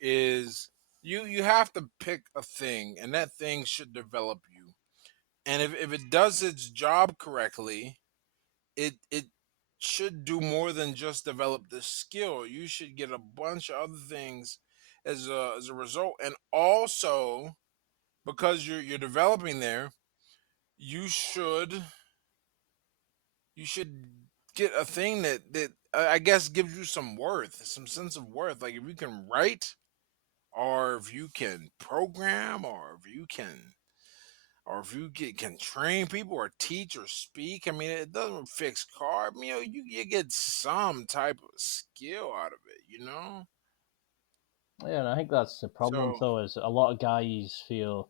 is you have to pick a thing, and that thing should develop you. And if it does its job correctly, it should do more than just develop the skill. You should get a bunch of other things as a result, and also because you're developing there, you should you should get a thing that I guess gives you some worth, some sense of worth. Like if you can write, or if you can program, or if you can train people or teach or speak. I mean, it doesn't fix car. You get some type of skill out of it. Yeah, and I think that's the problem So though, is a lot of guys feel,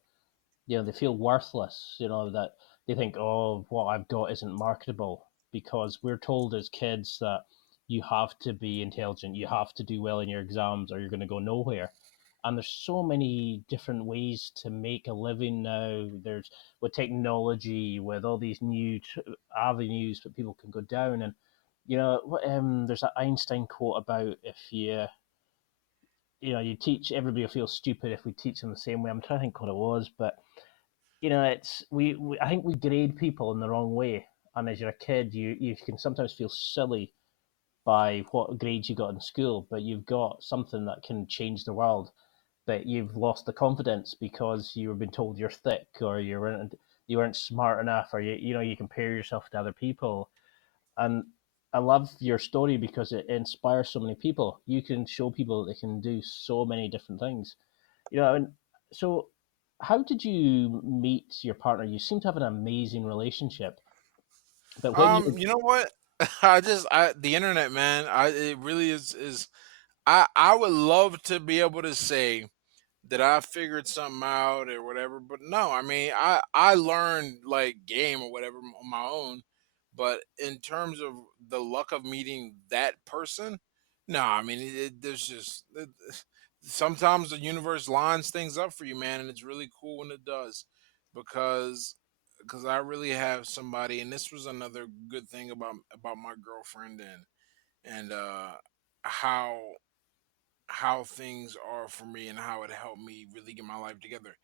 they feel worthless, that they think, oh, what I've got isn't marketable, because we're told as kids that you have to be intelligent, you have to do well in your exams, or you're going to go nowhere. And there's so many different ways to make a living now. There's with technology, with all these new avenues that people can go down. And there's that Einstein quote about if you teach everybody will feel stupid if we teach them the same way. I'm trying to think what it was, but it's we I think we grade people in the wrong way. And as you're a kid, you can sometimes feel silly by what grades you got in school, but you've got something that can change the world. But you've lost the confidence because you were being told you're thick, or you weren't smart enough, or you compare yourself to other people. And I love your story because it inspires so many people. You can show people that they can do so many different things. And so how did you meet your partner? You seem to have an amazing relationship. But when you You know what? I the internet, man. It really is. I would love to be able to say that I figured something out or whatever, but no. I mean, I learned like game or whatever on my own, but in terms of the luck of meeting that person, no. I mean, there's just sometimes the universe lines things up for you, man, and it's really cool when it does, because I really have somebody, and this was another good thing about my girlfriend and how things are for me and how it helped me really get my life together.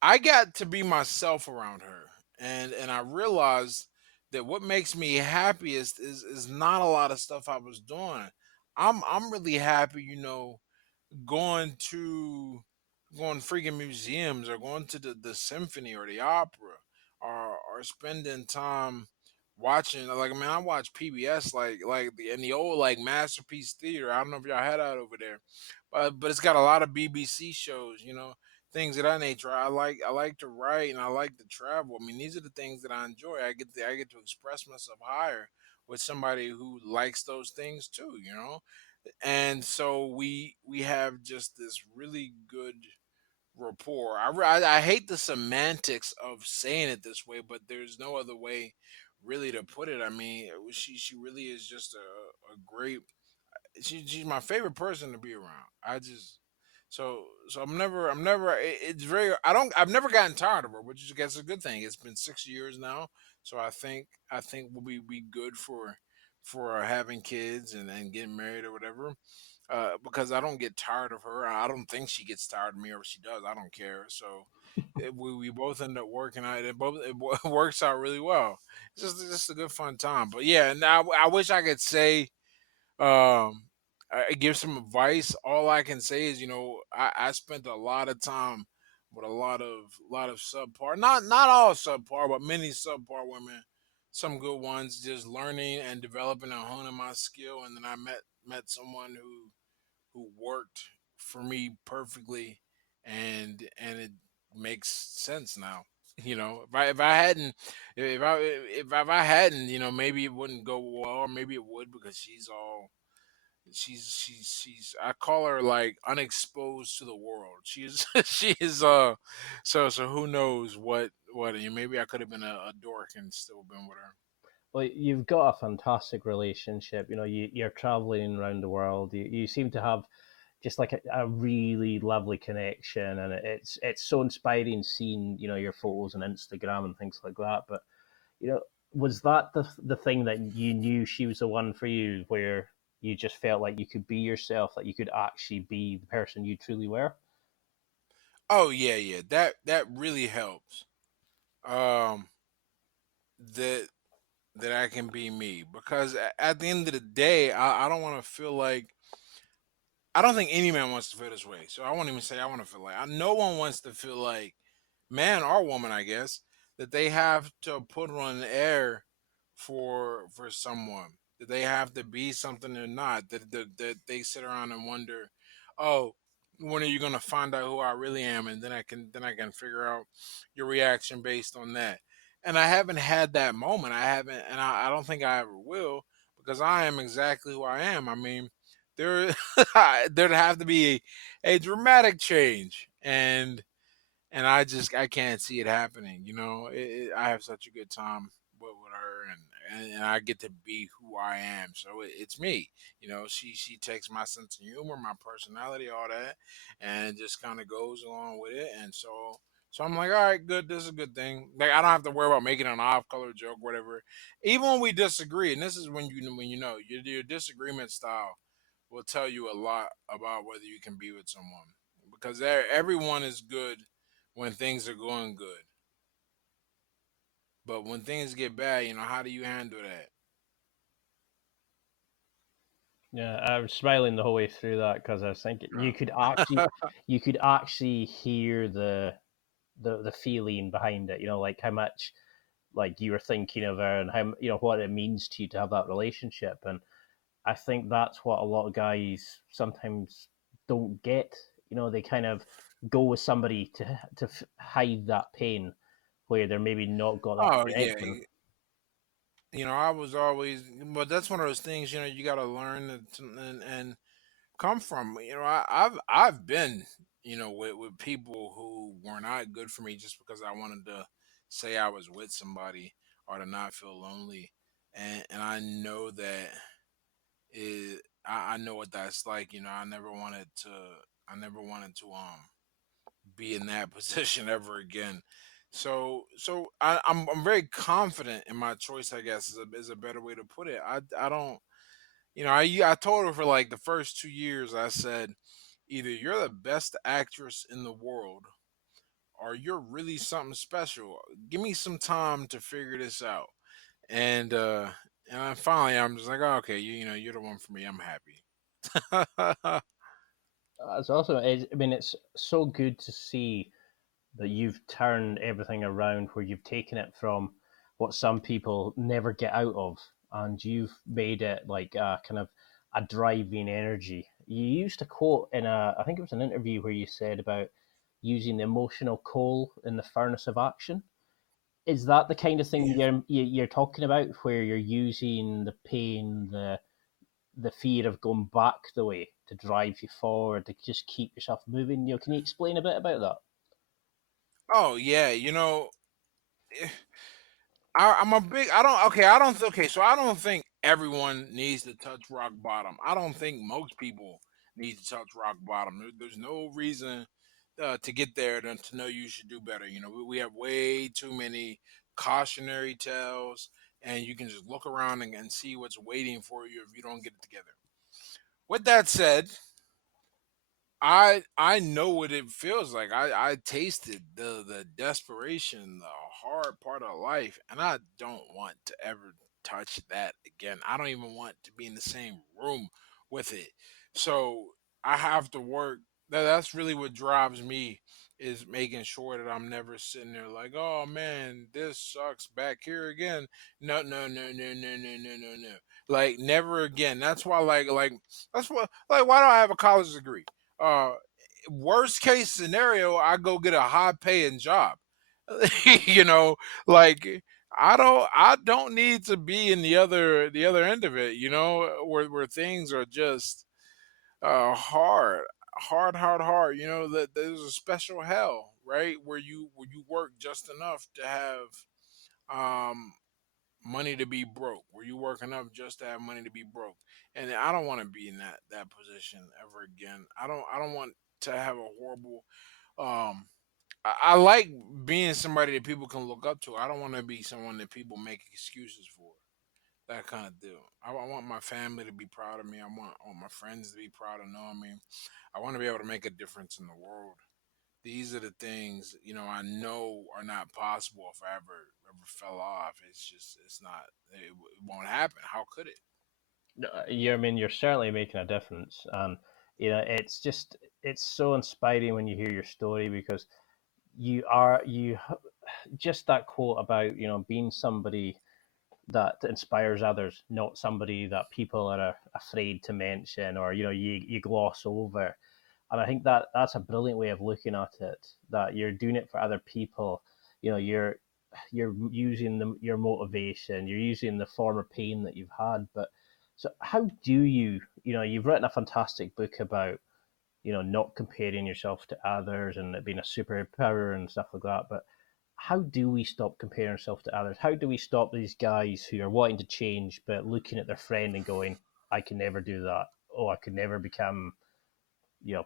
I got to be myself around her, and I realized that what makes me happiest is not a lot of stuff I was doing. I'm really happy, going to going freaking museums, or going to the symphony or the opera, or spending time watching, like, I mean, I watch PBS, like in the old, like, Masterpiece Theater. I don't know if y'all had that over there, but it's got a lot of BBC shows, things of that nature. I like to write, and I like to travel. I mean, these are the things that I enjoy. I get to express myself higher with somebody who likes those things too. And so we have just this really good rapport. I hate the semantics of saying it this way, but there's no other way really to put it. I mean, she really is just a great. She's my favorite person to be around. So I'm never. It's very. I've never gotten tired of her, which is, I guess, a good thing. It's been 6 years now, so I think we'll be good for having kids and getting married or whatever, because I don't get tired of her. I don't think she gets tired of me, or if she does, I don't care. So we both end up working out. It works out really well. It's just a good fun time. But yeah, and I wish I could say, I give some advice. All I can say is, I spent a lot of time with a lot of subpar, not all subpar, but many subpar women, some good ones, just learning and developing and honing my skill. And then I met someone who worked for me perfectly, and it makes sense now. If I hadn't, if I hadn't, maybe it wouldn't go well, or maybe it would, because she's I call her like unexposed to the world. She's she is so who knows what, maybe I could have been a dork and still been with her. Well, you've got a fantastic relationship. You're traveling around the world. You seem to have just like a really lovely connection, and it's so inspiring seeing your photos on Instagram and things like that. But you know, was that the thing that you knew she was the one for you, where you just felt like you could be yourself, that you could actually be the person you truly were? Oh yeah, yeah. That really helps. Um that that I can be me, because at the end of the day, I don't want to feel like, I don't think any man wants to feel this way. So I won't even say I want to feel like. No one wants to feel like, man or woman, I guess, that they have to put on the air for someone. That they have to be something they're not. That they sit around and wonder, oh, when are you gonna find out who I really am? And then I can figure out your reaction based on that. And I haven't had that moment. I haven't, and I don't think I ever will, because I am exactly who I am. I mean, there there'd have to be a dramatic change, and I can't see it happening. I have such a good time with her, and I get to be who I am. So it's me. She takes my sense of humor, my personality, all that, and just kind of goes along with it. And so I'm like, all right, good. This is a good thing. Like I don't have to worry about making an off-color joke, whatever. Even when we disagree, and this is when your disagreement style will tell you a lot about whether you can be with someone, because everyone is good when things are going good, but when things get bad, how do you handle that? Yeah, I was smiling the whole way through that because I was thinking you could actually hear the feeling behind it. Like how much like you were thinking of her and how what it means to you to have that relationship. And I think that's what a lot of guys sometimes don't get. They kind of go with somebody to hide that pain where they're maybe not got that Oh yeah, connection. I was always, but that's one of those things. You got to learn and come from. I've been, with people who were not good for me just because I wanted to say I was with somebody or to not feel lonely, and I know that I know what that's like. I never wanted to be in that position ever again. So I'm very confident in my choice. I guess is a better way to put it. I don't. I told her for like the first 2 years. I said, either you're the best actress in the world, or you're really something special. Give me some time to figure this out. And finally, I'm just like, oh, okay, you're the one for me. I'm happy. It's also, I mean, it's so good to see that you've turned everything around where you've taken it from what some people never get out of and you've made it like a kind of a driving energy. You used a quote in I think it was an interview where you said about using the emotional coal in the furnace of action. Is that the kind of thing Yeah. you're talking about where you're using the pain, the fear of going back the way to drive you forward to just keep yourself moving? Can you explain a bit about that? Oh yeah. eh, I'm a big. I don't. Okay. I don't. Okay. So I don't think everyone needs to touch rock bottom. I don't think most people need to touch rock bottom. There's no reason to get there to know you should do better. We have way too many cautionary tales, and you can just look around and see what's waiting for you if you don't get it together. With that said, I know what it feels like. I tasted the desperation, the hard part of life, and I don't want to ever touch that again. I don't even want to be in the same room with it. So I have to work. That's really what drives me, is making sure that I'm never sitting there like, oh man, this sucks back here again. No, no, no, no, no, no, no, no, no. Like never again. That's why that's what like why do I have a college degree? uh Worst case scenario, I go get a high paying job. you know like I don't need to be in the other end of it, where things are just hard, hard. That there's a special hell, right, where you work just enough to have um money to be broke, where you work enough just to have money to be broke. And I don't want to be in that position ever again. I don't want to have a horrible um I like being somebody that people can look up to. I don't want to be someone that people make excuses for. That kind of deal. I want my family to be proud of me. I want my friends to be proud of knowing me. I want to be able to make a difference in the world. These are the things I know are not possible if I ever fell off. It's not. It won't happen. How could it? I mean, you're certainly making a difference, and it's so inspiring when you hear your story because you just that quote about being somebody that inspires others, not somebody that people are afraid to mention or you gloss over. And I think that that's a brilliant way of looking at it. That you're doing it for other people. You're using your motivation. You're using the former pain that you've had. But so how do you've written a fantastic book about not comparing yourself to others and it being a superpower and stuff like that. But how do we stop comparing ourselves to others? How do we stop these guys who are wanting to change but looking at their friend and going, I can never do that. Oh, I could never become,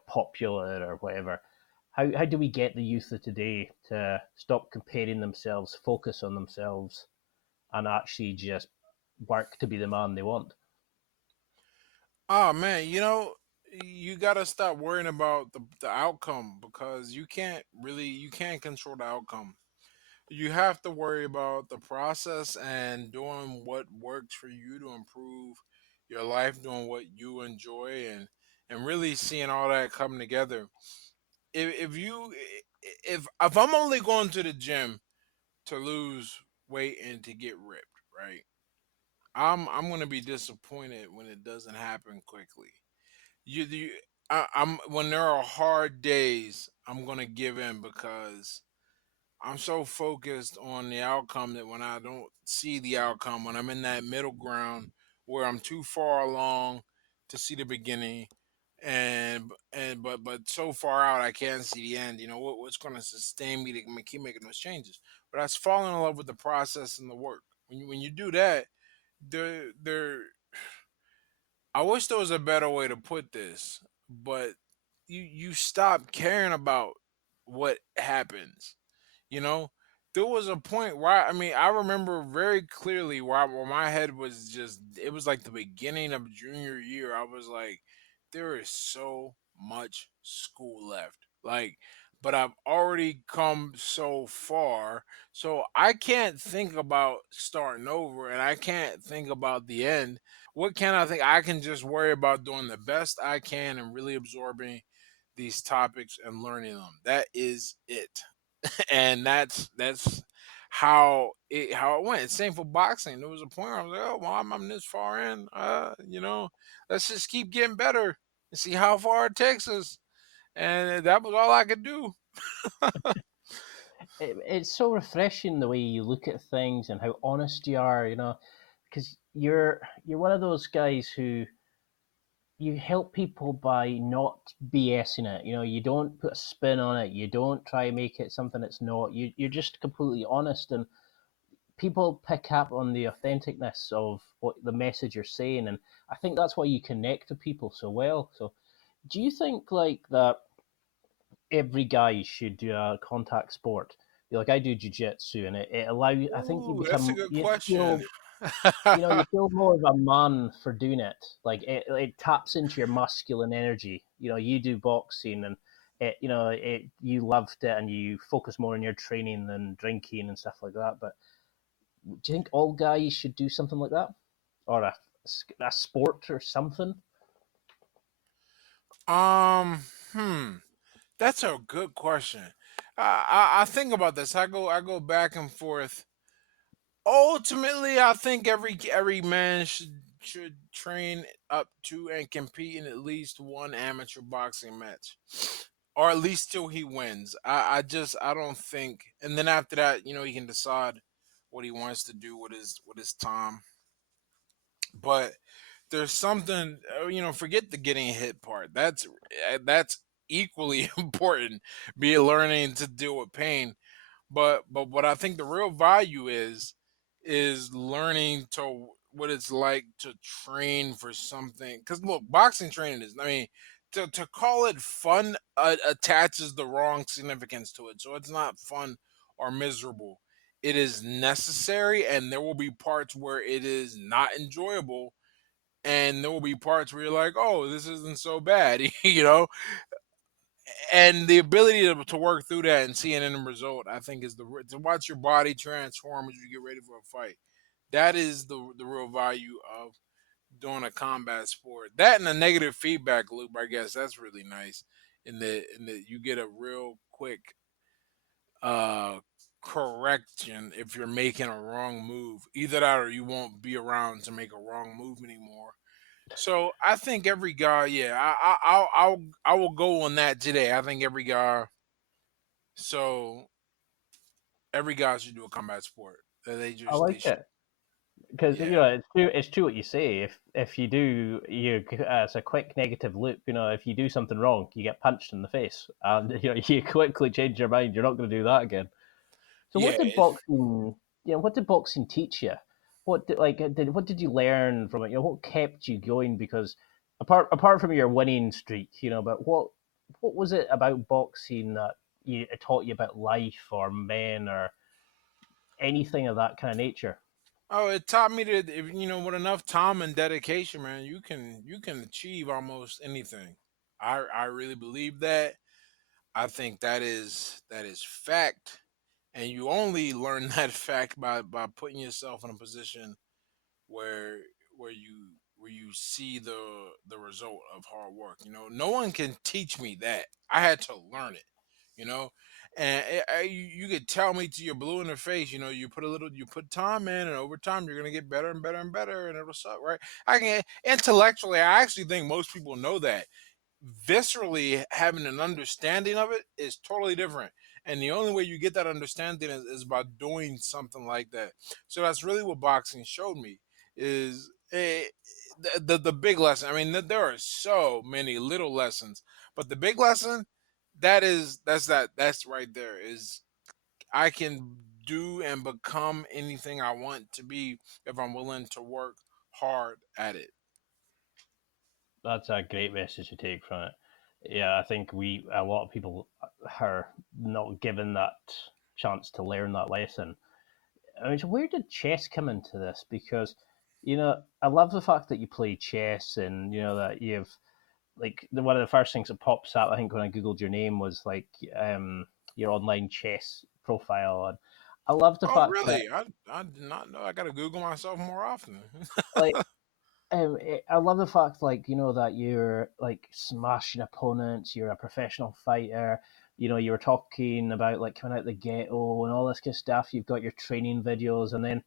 popular or whatever. How do we get the youth of today to stop comparing themselves, focus on themselves, and actually just work to be the man they want? Oh man, you gotta stop worrying about the outcome, because you can't control the outcome. You have to worry about the process and doing what works for you to improve your life, doing what you enjoy, and really seeing all that come together. If you if I'm only going to the gym to lose weight and to get ripped, right? I'm gonna be disappointed when it doesn't happen quickly. You I'm when there are hard days, I'm gonna give in, because I'm so focused on the outcome that when I don't see the outcome, when I'm in that middle ground where I'm too far along to see the beginning, but so far out I can't see the end. What's going to sustain me to keep making those changes? But that's falling in love with the process and the work. When you do that, there. I wish there was a better way to put this, but you stop caring about what happens. You know, there was a point where I remember very clearly where my head was just, it was like the beginning of junior year. I was like, there is so much school left. Like, but I've already come so far. So I can't think about starting over, and I can't think about the end. What can I think? I can just worry about doing the best I can and really absorbing these topics and learning them. That is it. And that's how it went. Same for boxing. There was a point where I was like, oh well, I'm this far in. Let's just keep getting better and see how far it takes us. And that was all I could do. It's so refreshing the way you look at things and how honest you are, because you're one of those guys who you help people by not BSing it. You don't put a spin on it. You don't try to make it something it's not. You're just completely honest, and people pick up on the authenticness of what the message you're saying, and I think that's why you connect to people so well. So, do you think like that every guy should do a contact sport? Like I do jujitsu, and it allows. I think you Ooh, that's a become good you question. feel you feel more of a man for doing it. Like it taps into your masculine energy. You do boxing, and you loved it, and you focus more on your training than drinking and stuff like that. But do you think all guys should do something like that, or a sport or something? um, hmm, that's a good question. I think about this. I go back and forth. Ultimately, I think every man should train up to and compete in at least one amateur boxing match, or at least till he wins. I don't think, and then after that, he can decide what he wants to do with his time. But there's something, forget the getting hit part. That's equally important. Be learning to deal with pain, but what I think the real value is learning to what it's like to train for something. Because look, boxing training is, to call it fun attaches the wrong significance to it. So it's not fun or miserable. It is necessary, and there will be parts where it is not enjoyable, and there will be parts where you're like, oh, this isn't so bad, and the ability to work through that and see an end result, I think, is to watch your body transform as you get ready for a fight. That is the real value of doing a combat sport. That and a negative feedback loop, I guess, that's really nice. In that you get a real quick uh correction if you're making a wrong move. Either that, or you won't be around to make a wrong move anymore. So I think every guy, yeah, I will go on that today. I think every guy, so every guy should do a combat sport. That I they like should, it because yeah. it's true what you say. If you do it's a quick negative loop. If you do something wrong, you get punched in the face, and you quickly change your mind. You're not going to do that again. So Yeah, what did boxing, what did boxing teach you? What did you learn from it? What kept you going? Because apart from your winning streak, but what was it about boxing that it taught you about life or men or anything of that kind of nature? oh, it taught me that if with enough time and dedication, man, you can achieve almost anything. I really believe that. I think that is fact, and you only learn that fact by putting yourself in a position where where you where you see the result of hard work. No one can teach me that. I had to learn it. You know, and you could tell me to your blue in the face. You put time in, and over time you're gonna get better and better and better, and it'll suck, right? I can intellectually, I actually think most people know that. Viscerally, having an understanding of it is totally different, and the only way you get that understanding is by doing something like that. So that's really what boxing showed me is the big lesson. I mean, there are so many little lessons, but the big lesson, that's right there, is I can do and become anything I want to be if I'm willing to work hard at it. That's a great message to take from it. Yeah, I think a lot of people are not given that chance to learn that lesson. I mean, so where did chess come into this? Because, I love the fact that you play chess and, that you've, like, one of the first things that pops up, I think, when I Googled your name was, like, your online chess profile. And I love the Oh, fact that, really? I did not know. I got to Google myself more often. like, I love the fact, like, that you're like smashing opponents. You're a professional fighter. You were talking about like coming out the ghetto and all this good stuff. You've got your training videos, and then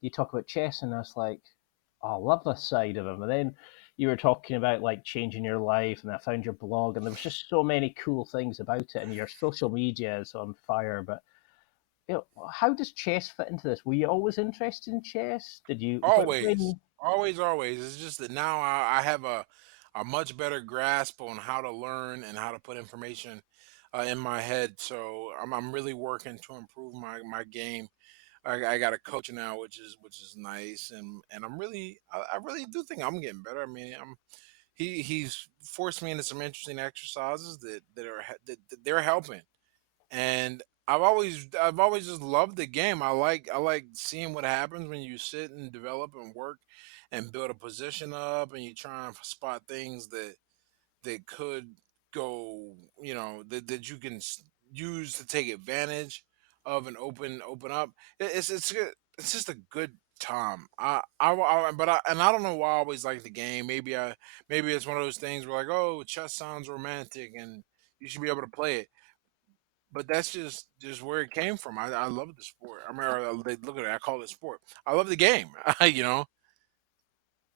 you talk about chess, and it's like, oh, I love this side of him. And then you were talking about like changing your life, and I found your blog, and there was just so many cool things about it, and your social media is on fire. But how does chess fit into this? Were you always interested in chess? Did you Always, when always, always. It's just that now I have a much better grasp on how to learn and how to put information in my head. So I'm really working to improve my game. I got a coach now, which is nice, and I really do think I'm getting better. I mean, he's forced me into some interesting exercises that they're helping, and I've always just loved the game. I like seeing what happens when you sit and develop and work and build a position up, and you try and spot things that could go, that you can use to take advantage of and open up. It's good. It's just a good time. I don't know why I always like the game. Maybe it's one of those things where like, oh, chess sounds romantic and you should be able to play it, but that's just where it came from. I love the sport. I mean, look at it. I call it sport. I love the game.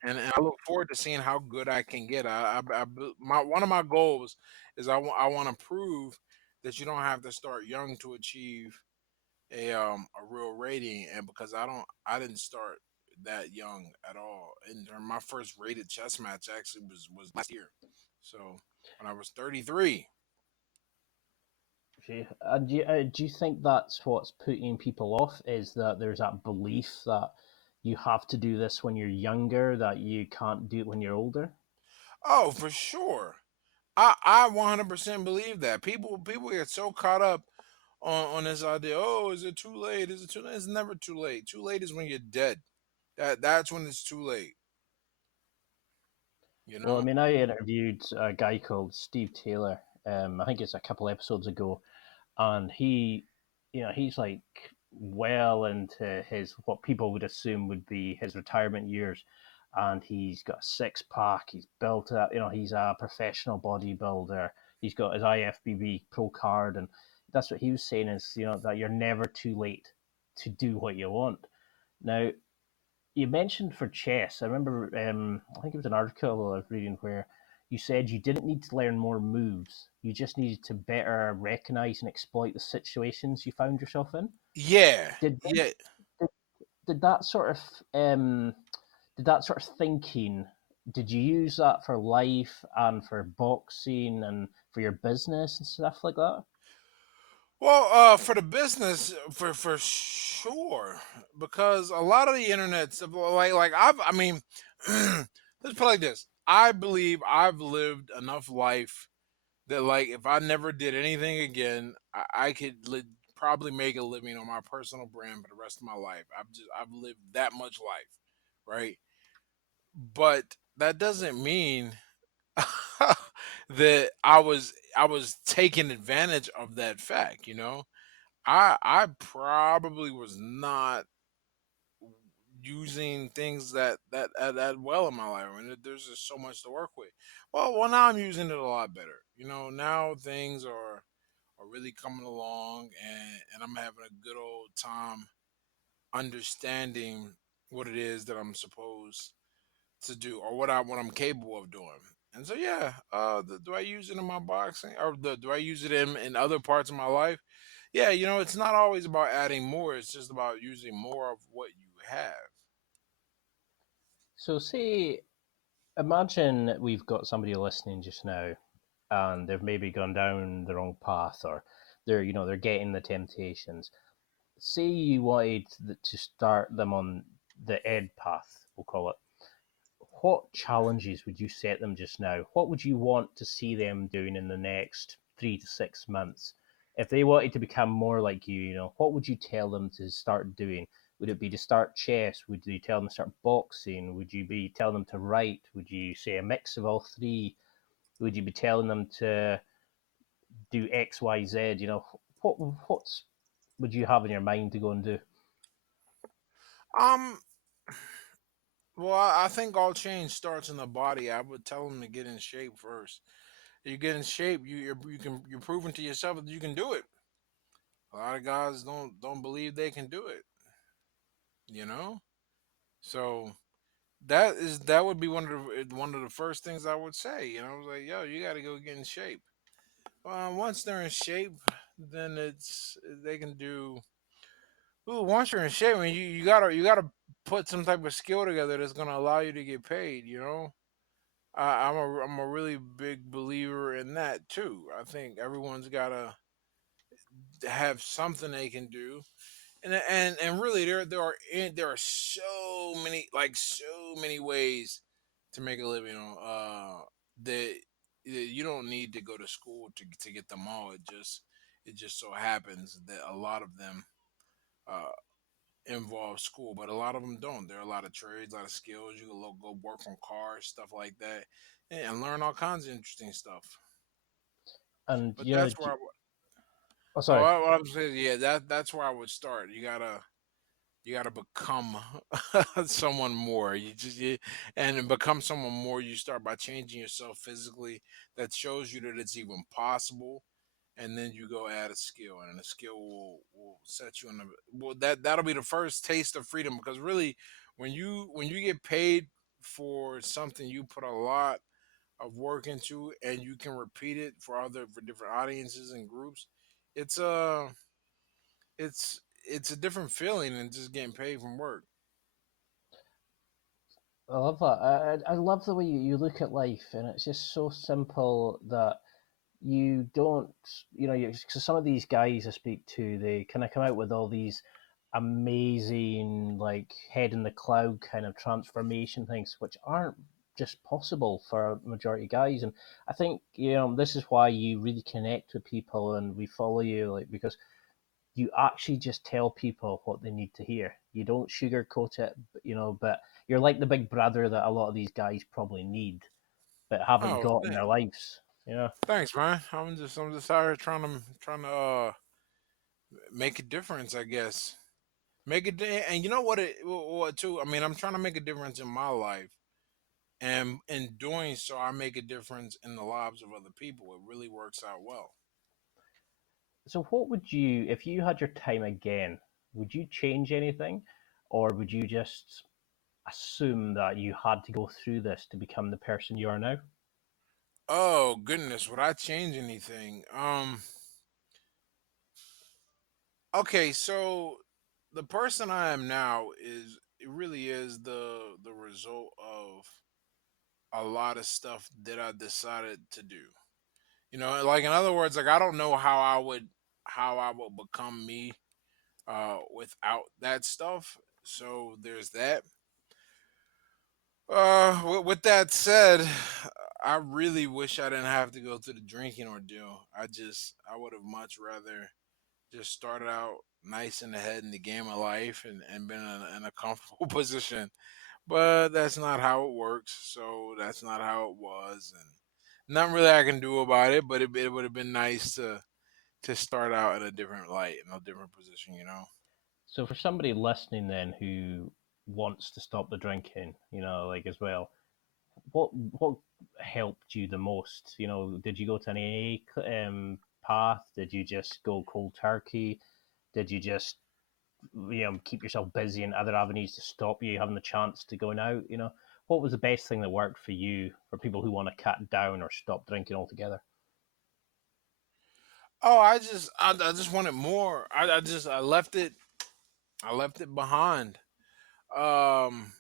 And I look forward to seeing how good I can get. One of my goals is I want to prove that you don't have to start young to achieve a real rating, and because I didn't start that young at all. And my first rated chess match actually was last year, so when I was 33. do you think that's what's putting people off? Is that there's that belief that you have to do this when you're younger, that you can't do it when you're older? Oh, for sure. I 100% believe that people get so caught up on this idea. Oh, is it too late? Is it too late? It's never too late. Too late is when you're dead. That's when it's too late. You Well, I know. mean, I interviewed a guy called Steve Taylor. I think it's a couple episodes ago, and he's like well into his what people would assume would be his retirement years, and he's got a six pack. He's built up. He's a professional bodybuilder. He's got his IFBB pro card, and that's what he was saying is that you're never too late to do what you want. Now, you mentioned for chess. I remember, I think it was an article I was reading where you said you didn't need to learn more moves. You just needed to better recognize and exploit the situations you found yourself in. Yeah. Did Yeah. did, did that sort of did that sort of thinking? Did you use that for life and for boxing and for your business and stuff like that? Well, for the business, for sure, because a lot of the internet stuff, I mean, let's put it like this: I believe I've lived enough life that, like, if I never did anything again, I could probably make a living on my personal brand for the rest of my life. I've lived that much life, right? But that doesn't mean that I was taking advantage of that fact, you know. I probably was not using things that well in my life. I mean, there's just so much to work with. Well, now I'm using it a lot better. You know, now things are really coming along, and I'm having a good old time understanding what it is that I'm supposed to do, or what I'm capable of doing. And so yeah, do I use it in my boxing, or do I use it in other parts of my life? Yeah, you know, it's not always about adding more. It's just about using more of what you have. So, say, imagine we've got somebody listening just now, and they've maybe gone down the wrong path, or they're getting the temptations. Say you wanted to start them on the ed path, we'll call it. What challenges would you set them just now? What would you want to see them doing in the next 3 to 6 months? If they wanted to become more like you, what would you tell them to start doing? Would it be to start chess? Would you tell them to start boxing? Would you be telling them to write? Would you say a mix of all three? Would you be telling them to do X, Y, Z? What's would you have in your mind to go and do? Um, well, I think all change starts in the body. I would tell them to get in shape first. You get in shape, you're proving to yourself that you can do it. A lot of guys don't believe they can do it. You know, so that would be one of the first things I would say. You know, I was like, yo, you got to go get in shape. Once they're in shape, then they can do. Ooh, once you're in shape, I mean, you gotta put some type of skill together that's gonna allow you to get paid. You know, I'm a really big believer in that too. I think everyone's gotta have something they can do, and really there are so many ways to make a living on that you don't need to go to school to get them all. It just so happens that a lot of them uh involve school, but a lot of them don't. There are a lot of trades, a lot of skills. You can go work on cars, stuff like that, and learn all kinds of interesting stuff. And But that's where oh, sorry. what I'm saying, yeah, that's where I would start. You gotta become someone more. And to become someone more, you start by changing yourself physically. That shows you that it's even possible, and then you go add a skill, and the skill will set you in the well. That'll be the first taste of freedom, because really, when you get paid for something you put a lot of work into, and you can repeat it for different audiences and groups, it's a it's a different feeling than just getting paid from work. I love that. I love the way you look at life, and it's just so simple that you don't, because some of these guys I speak to, they kind of come out with all these amazing, like, head in the cloud kind of transformation things, which aren't just possible for a majority of guys. And I think, this is why you really connect with people and we follow you, like, because you actually just tell people what they need to hear. You don't sugarcoat it, but you're like the big brother that a lot of these guys probably need, but haven't Oh, got in their lives. Yeah. thanks, man. I'm just out here trying to make a difference, I guess. And you know what? What too? I mean, I'm trying to make a difference in my life, and in doing so, I make a difference in the lives of other people. It really works out well. So, what would you, if you had your time again, would you change anything, or would you just assume that you had to go through this to become the person you are now? Oh goodness, would I change anything? Okay, so the person I am now it really is the result of a lot of stuff that I decided to do. You know, like, in other words, like, I don't know how I will become me without that stuff. So there's that. With that said, I really wish I didn't have to go through the drinking ordeal. I would have much rather just started out nice in the head in the game of life and been in a comfortable position. But that's not how it works. So that's not how it was, and nothing really I can do about it. But it would have been nice to start out in a different light, in a different position, you know. So for somebody listening then who wants to stop the drinking, like as well, what helped you the most? Did you go to an AA path? Did you just go cold turkey? Did you just keep yourself busy in other avenues to stop you having the chance to going out? What was the best thing that worked for you for people who want to cut down or stop drinking altogether? Oh, I just wanted more. I left it behind. Um,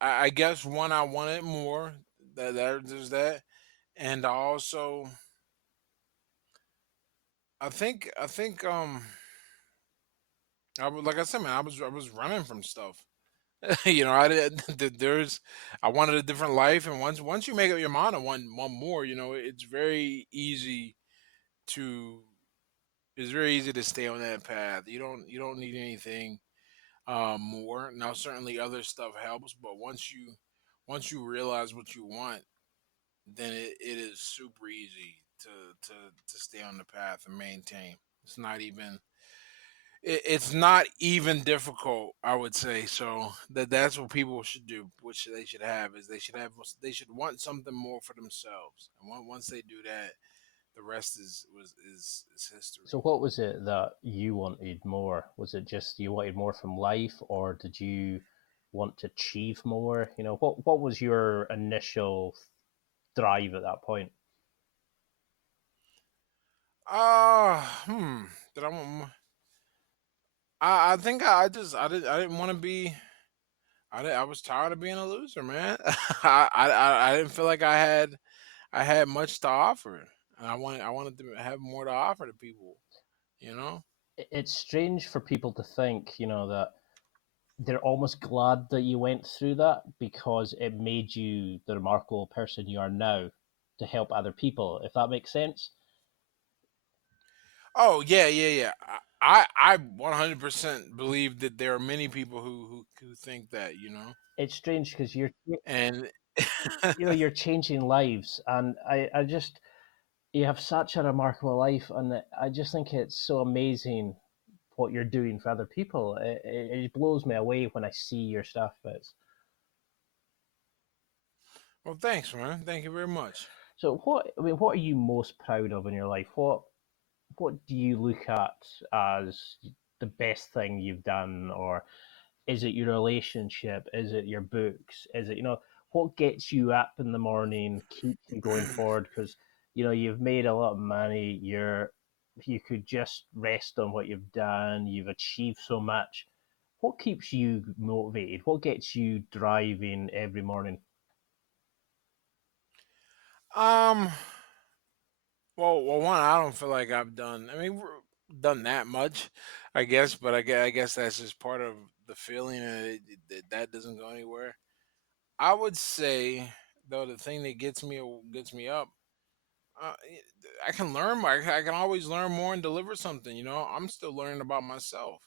I guess one I wanted more. There's that, and also I think like I said, man, I was running from stuff. You know, I did. There's I wanted a different life, and once you make up your mind on one more, you know, to it's very easy to stay on that path. You don't need anything more. Now certainly other stuff helps, but once you realize what you want, then it is super easy to stay on the path and maintain. It's not even it's not even difficult, I would say. So that's what people should do. Which they should have is they should want something more for themselves. And once they do that, the rest is history. So what was it that you wanted more? Was it just you wanted more from life, or did you want to achieve more? What was your initial drive at that point? Hmm. Did I want more? I think I didn't want to be. I was tired of being a loser, man. I didn't feel like I had much to offer, and I wanted to have more to offer to people. You know. It's strange for people to think, that they're almost glad that you went through that because it made you the remarkable person you are now to help other people, if that makes sense. Oh yeah, yeah, yeah. I 100% believe that there are many people who think that, you know, It's strange because and you're changing lives, and I just you have such a remarkable life, and I just think it's so amazing what you're doing for other people. It blows me away when I see your stuff. well, thanks, man. Thank you very much. So what are you most proud of in your life? What do you look at as the best thing you've done, or is it your relationship? Is it your books? Is it what gets you up in the morning, keeps you going forward? Because you've made a lot of money. You could just rest on what you've done. You've achieved so much. What keeps you motivated? What gets you driving every morning? Um, one, I don't feel like I've done. I mean, done that much, I guess, but I guess that's just part of the feeling, and that doesn't go anywhere. I would say though the thing that gets me up. Uh, I can learn. I can always learn more and deliver something. You know, I'm still learning about myself,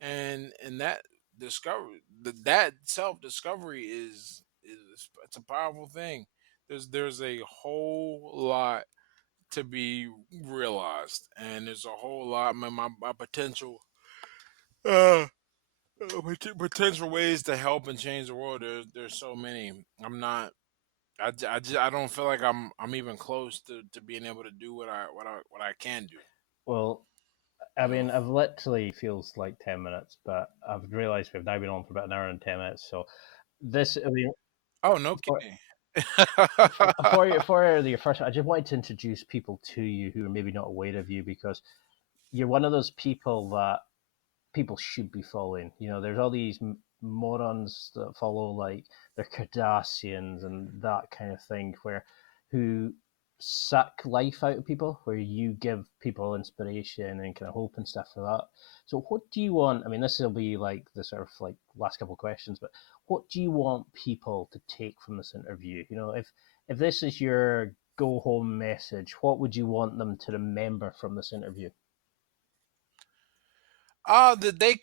and that that self discovery is it's a powerful thing. There's a whole lot to be realized, and there's a whole lot my potential uh potential ways to help and change the world. There's so many. I'm not. I don't feel like I'm even close to being able to do what I can do. Well, I You know. mean, I've literally feels like 10 minutes, but I've realised we've now been on for about an hour and 10 minutes. So I mean, Oh, no for kidding. for your first, I just wanted to introduce people to you who are maybe not aware of you because you're one of those people that people should be following. There's all these morons that follow like they're Kardashians and that kind of thing, who suck life out of people, where you give people inspiration and kind of hope and stuff like that. So what do you want? I mean, this will be like the sort of like last couple of questions, but what do you want people to take from this interview? You know, if this is your go home message, what would you want them to remember from this interview? That they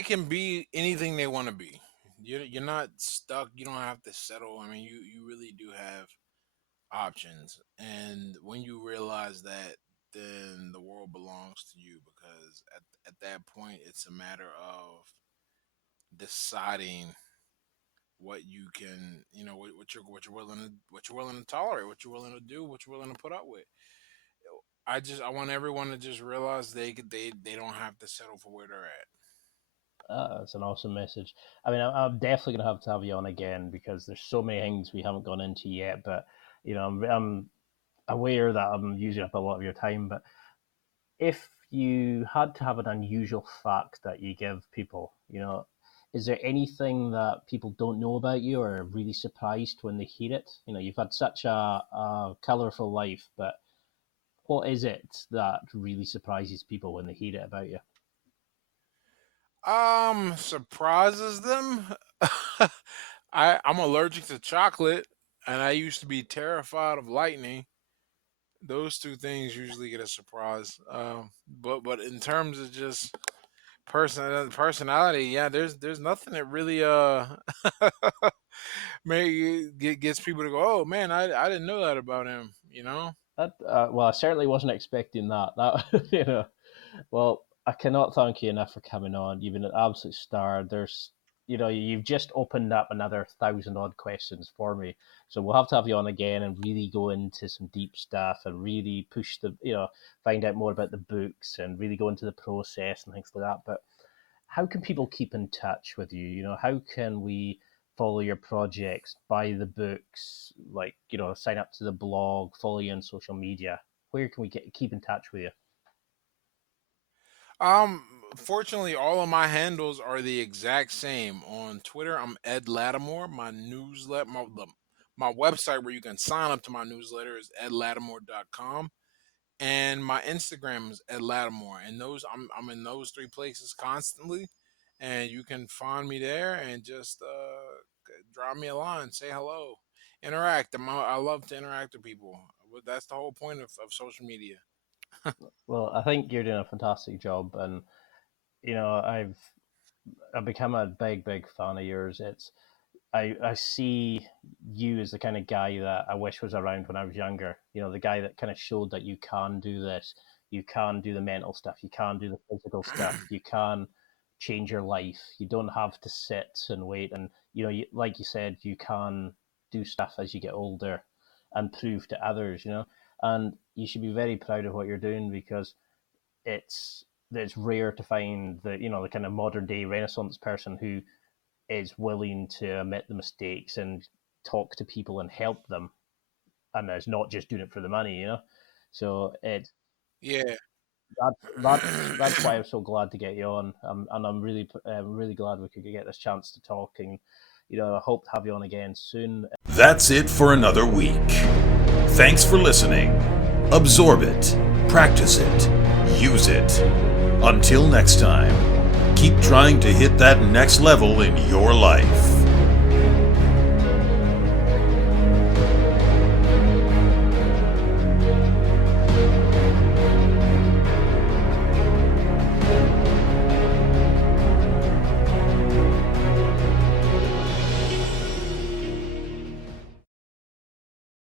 can be anything they want to be. You're not stuck. You don't have to settle. I mean, you really do have options, and when you realize that, then the world belongs to you, because at that point it's a matter of deciding what you can, what you're willing to tolerate, what you're willing to do, what you're willing to put up with. I want everyone to just realize they don't have to settle for where they're at. That's an awesome message. I mean, I'm definitely going to have you on again because there's so many things we haven't gone into yet. But you know, I'm aware that I'm using up a lot of your time. But if you had to have an unusual fact that you give people, you know, is there anything that people don't know about you or are really surprised when they hear it? You know, you've had such a colorful life, but what is it that really surprises people when they hear it about you? Surprises them. I'm allergic to chocolate, and I used to be terrified of lightning. Those two things usually get a surprise. But in terms of just personality, yeah, there's nothing that really gets people to go, oh man, I didn't know that about him. You know. That well, I certainly wasn't expecting that. That you know, well, I cannot thank you enough for coming on. You've been an absolute star. There's, you know, you've just opened up another 1,000 odd questions for me. So we'll have to have you on again and really go into some deep stuff and really push the, you know, find out more about the books and really go into the process and things like that. But how can people keep in touch with you? You know, how can we follow your projects, buy the books, like, you know, sign up to the blog, follow you on social media? Where can we keep in touch with you? Um, Fortunately, all of my handles are the exact same. On Twitter, I'm Ed Latimore. My website where you can sign up to my newsletter is edlatimore.com, and my Instagram is Ed Latimore. And those I'm in those three places constantly, and you can find me there and just drop me a line, say hello, interact. I love to interact with people. That's the whole point of social media. Well, I think you're doing a fantastic job, and you know, I've become a big fan of yours. I see you as the kind of guy that I wish was around when I was younger. You know, the guy that kind of showed that you can do this, you can do the mental stuff, you can do the physical stuff, you can change your life. You don't have to sit and wait. And you know, like you said, you can do stuff as you get older and prove to others. You know, and you should be very proud of what you're doing because it's rare to find the, you know, the kind of modern day Renaissance person who is willing to admit the mistakes and talk to people and help them, and is not just doing it for the money, you know. So Yeah. that's why I'm so glad to get you on, and I'm really glad we could get this chance to talk, and you know, I hope to have you on again soon. That's it for another week. Thanks for listening. Absorb it, practice it, use it. Until next time, keep trying to hit that next level in your life.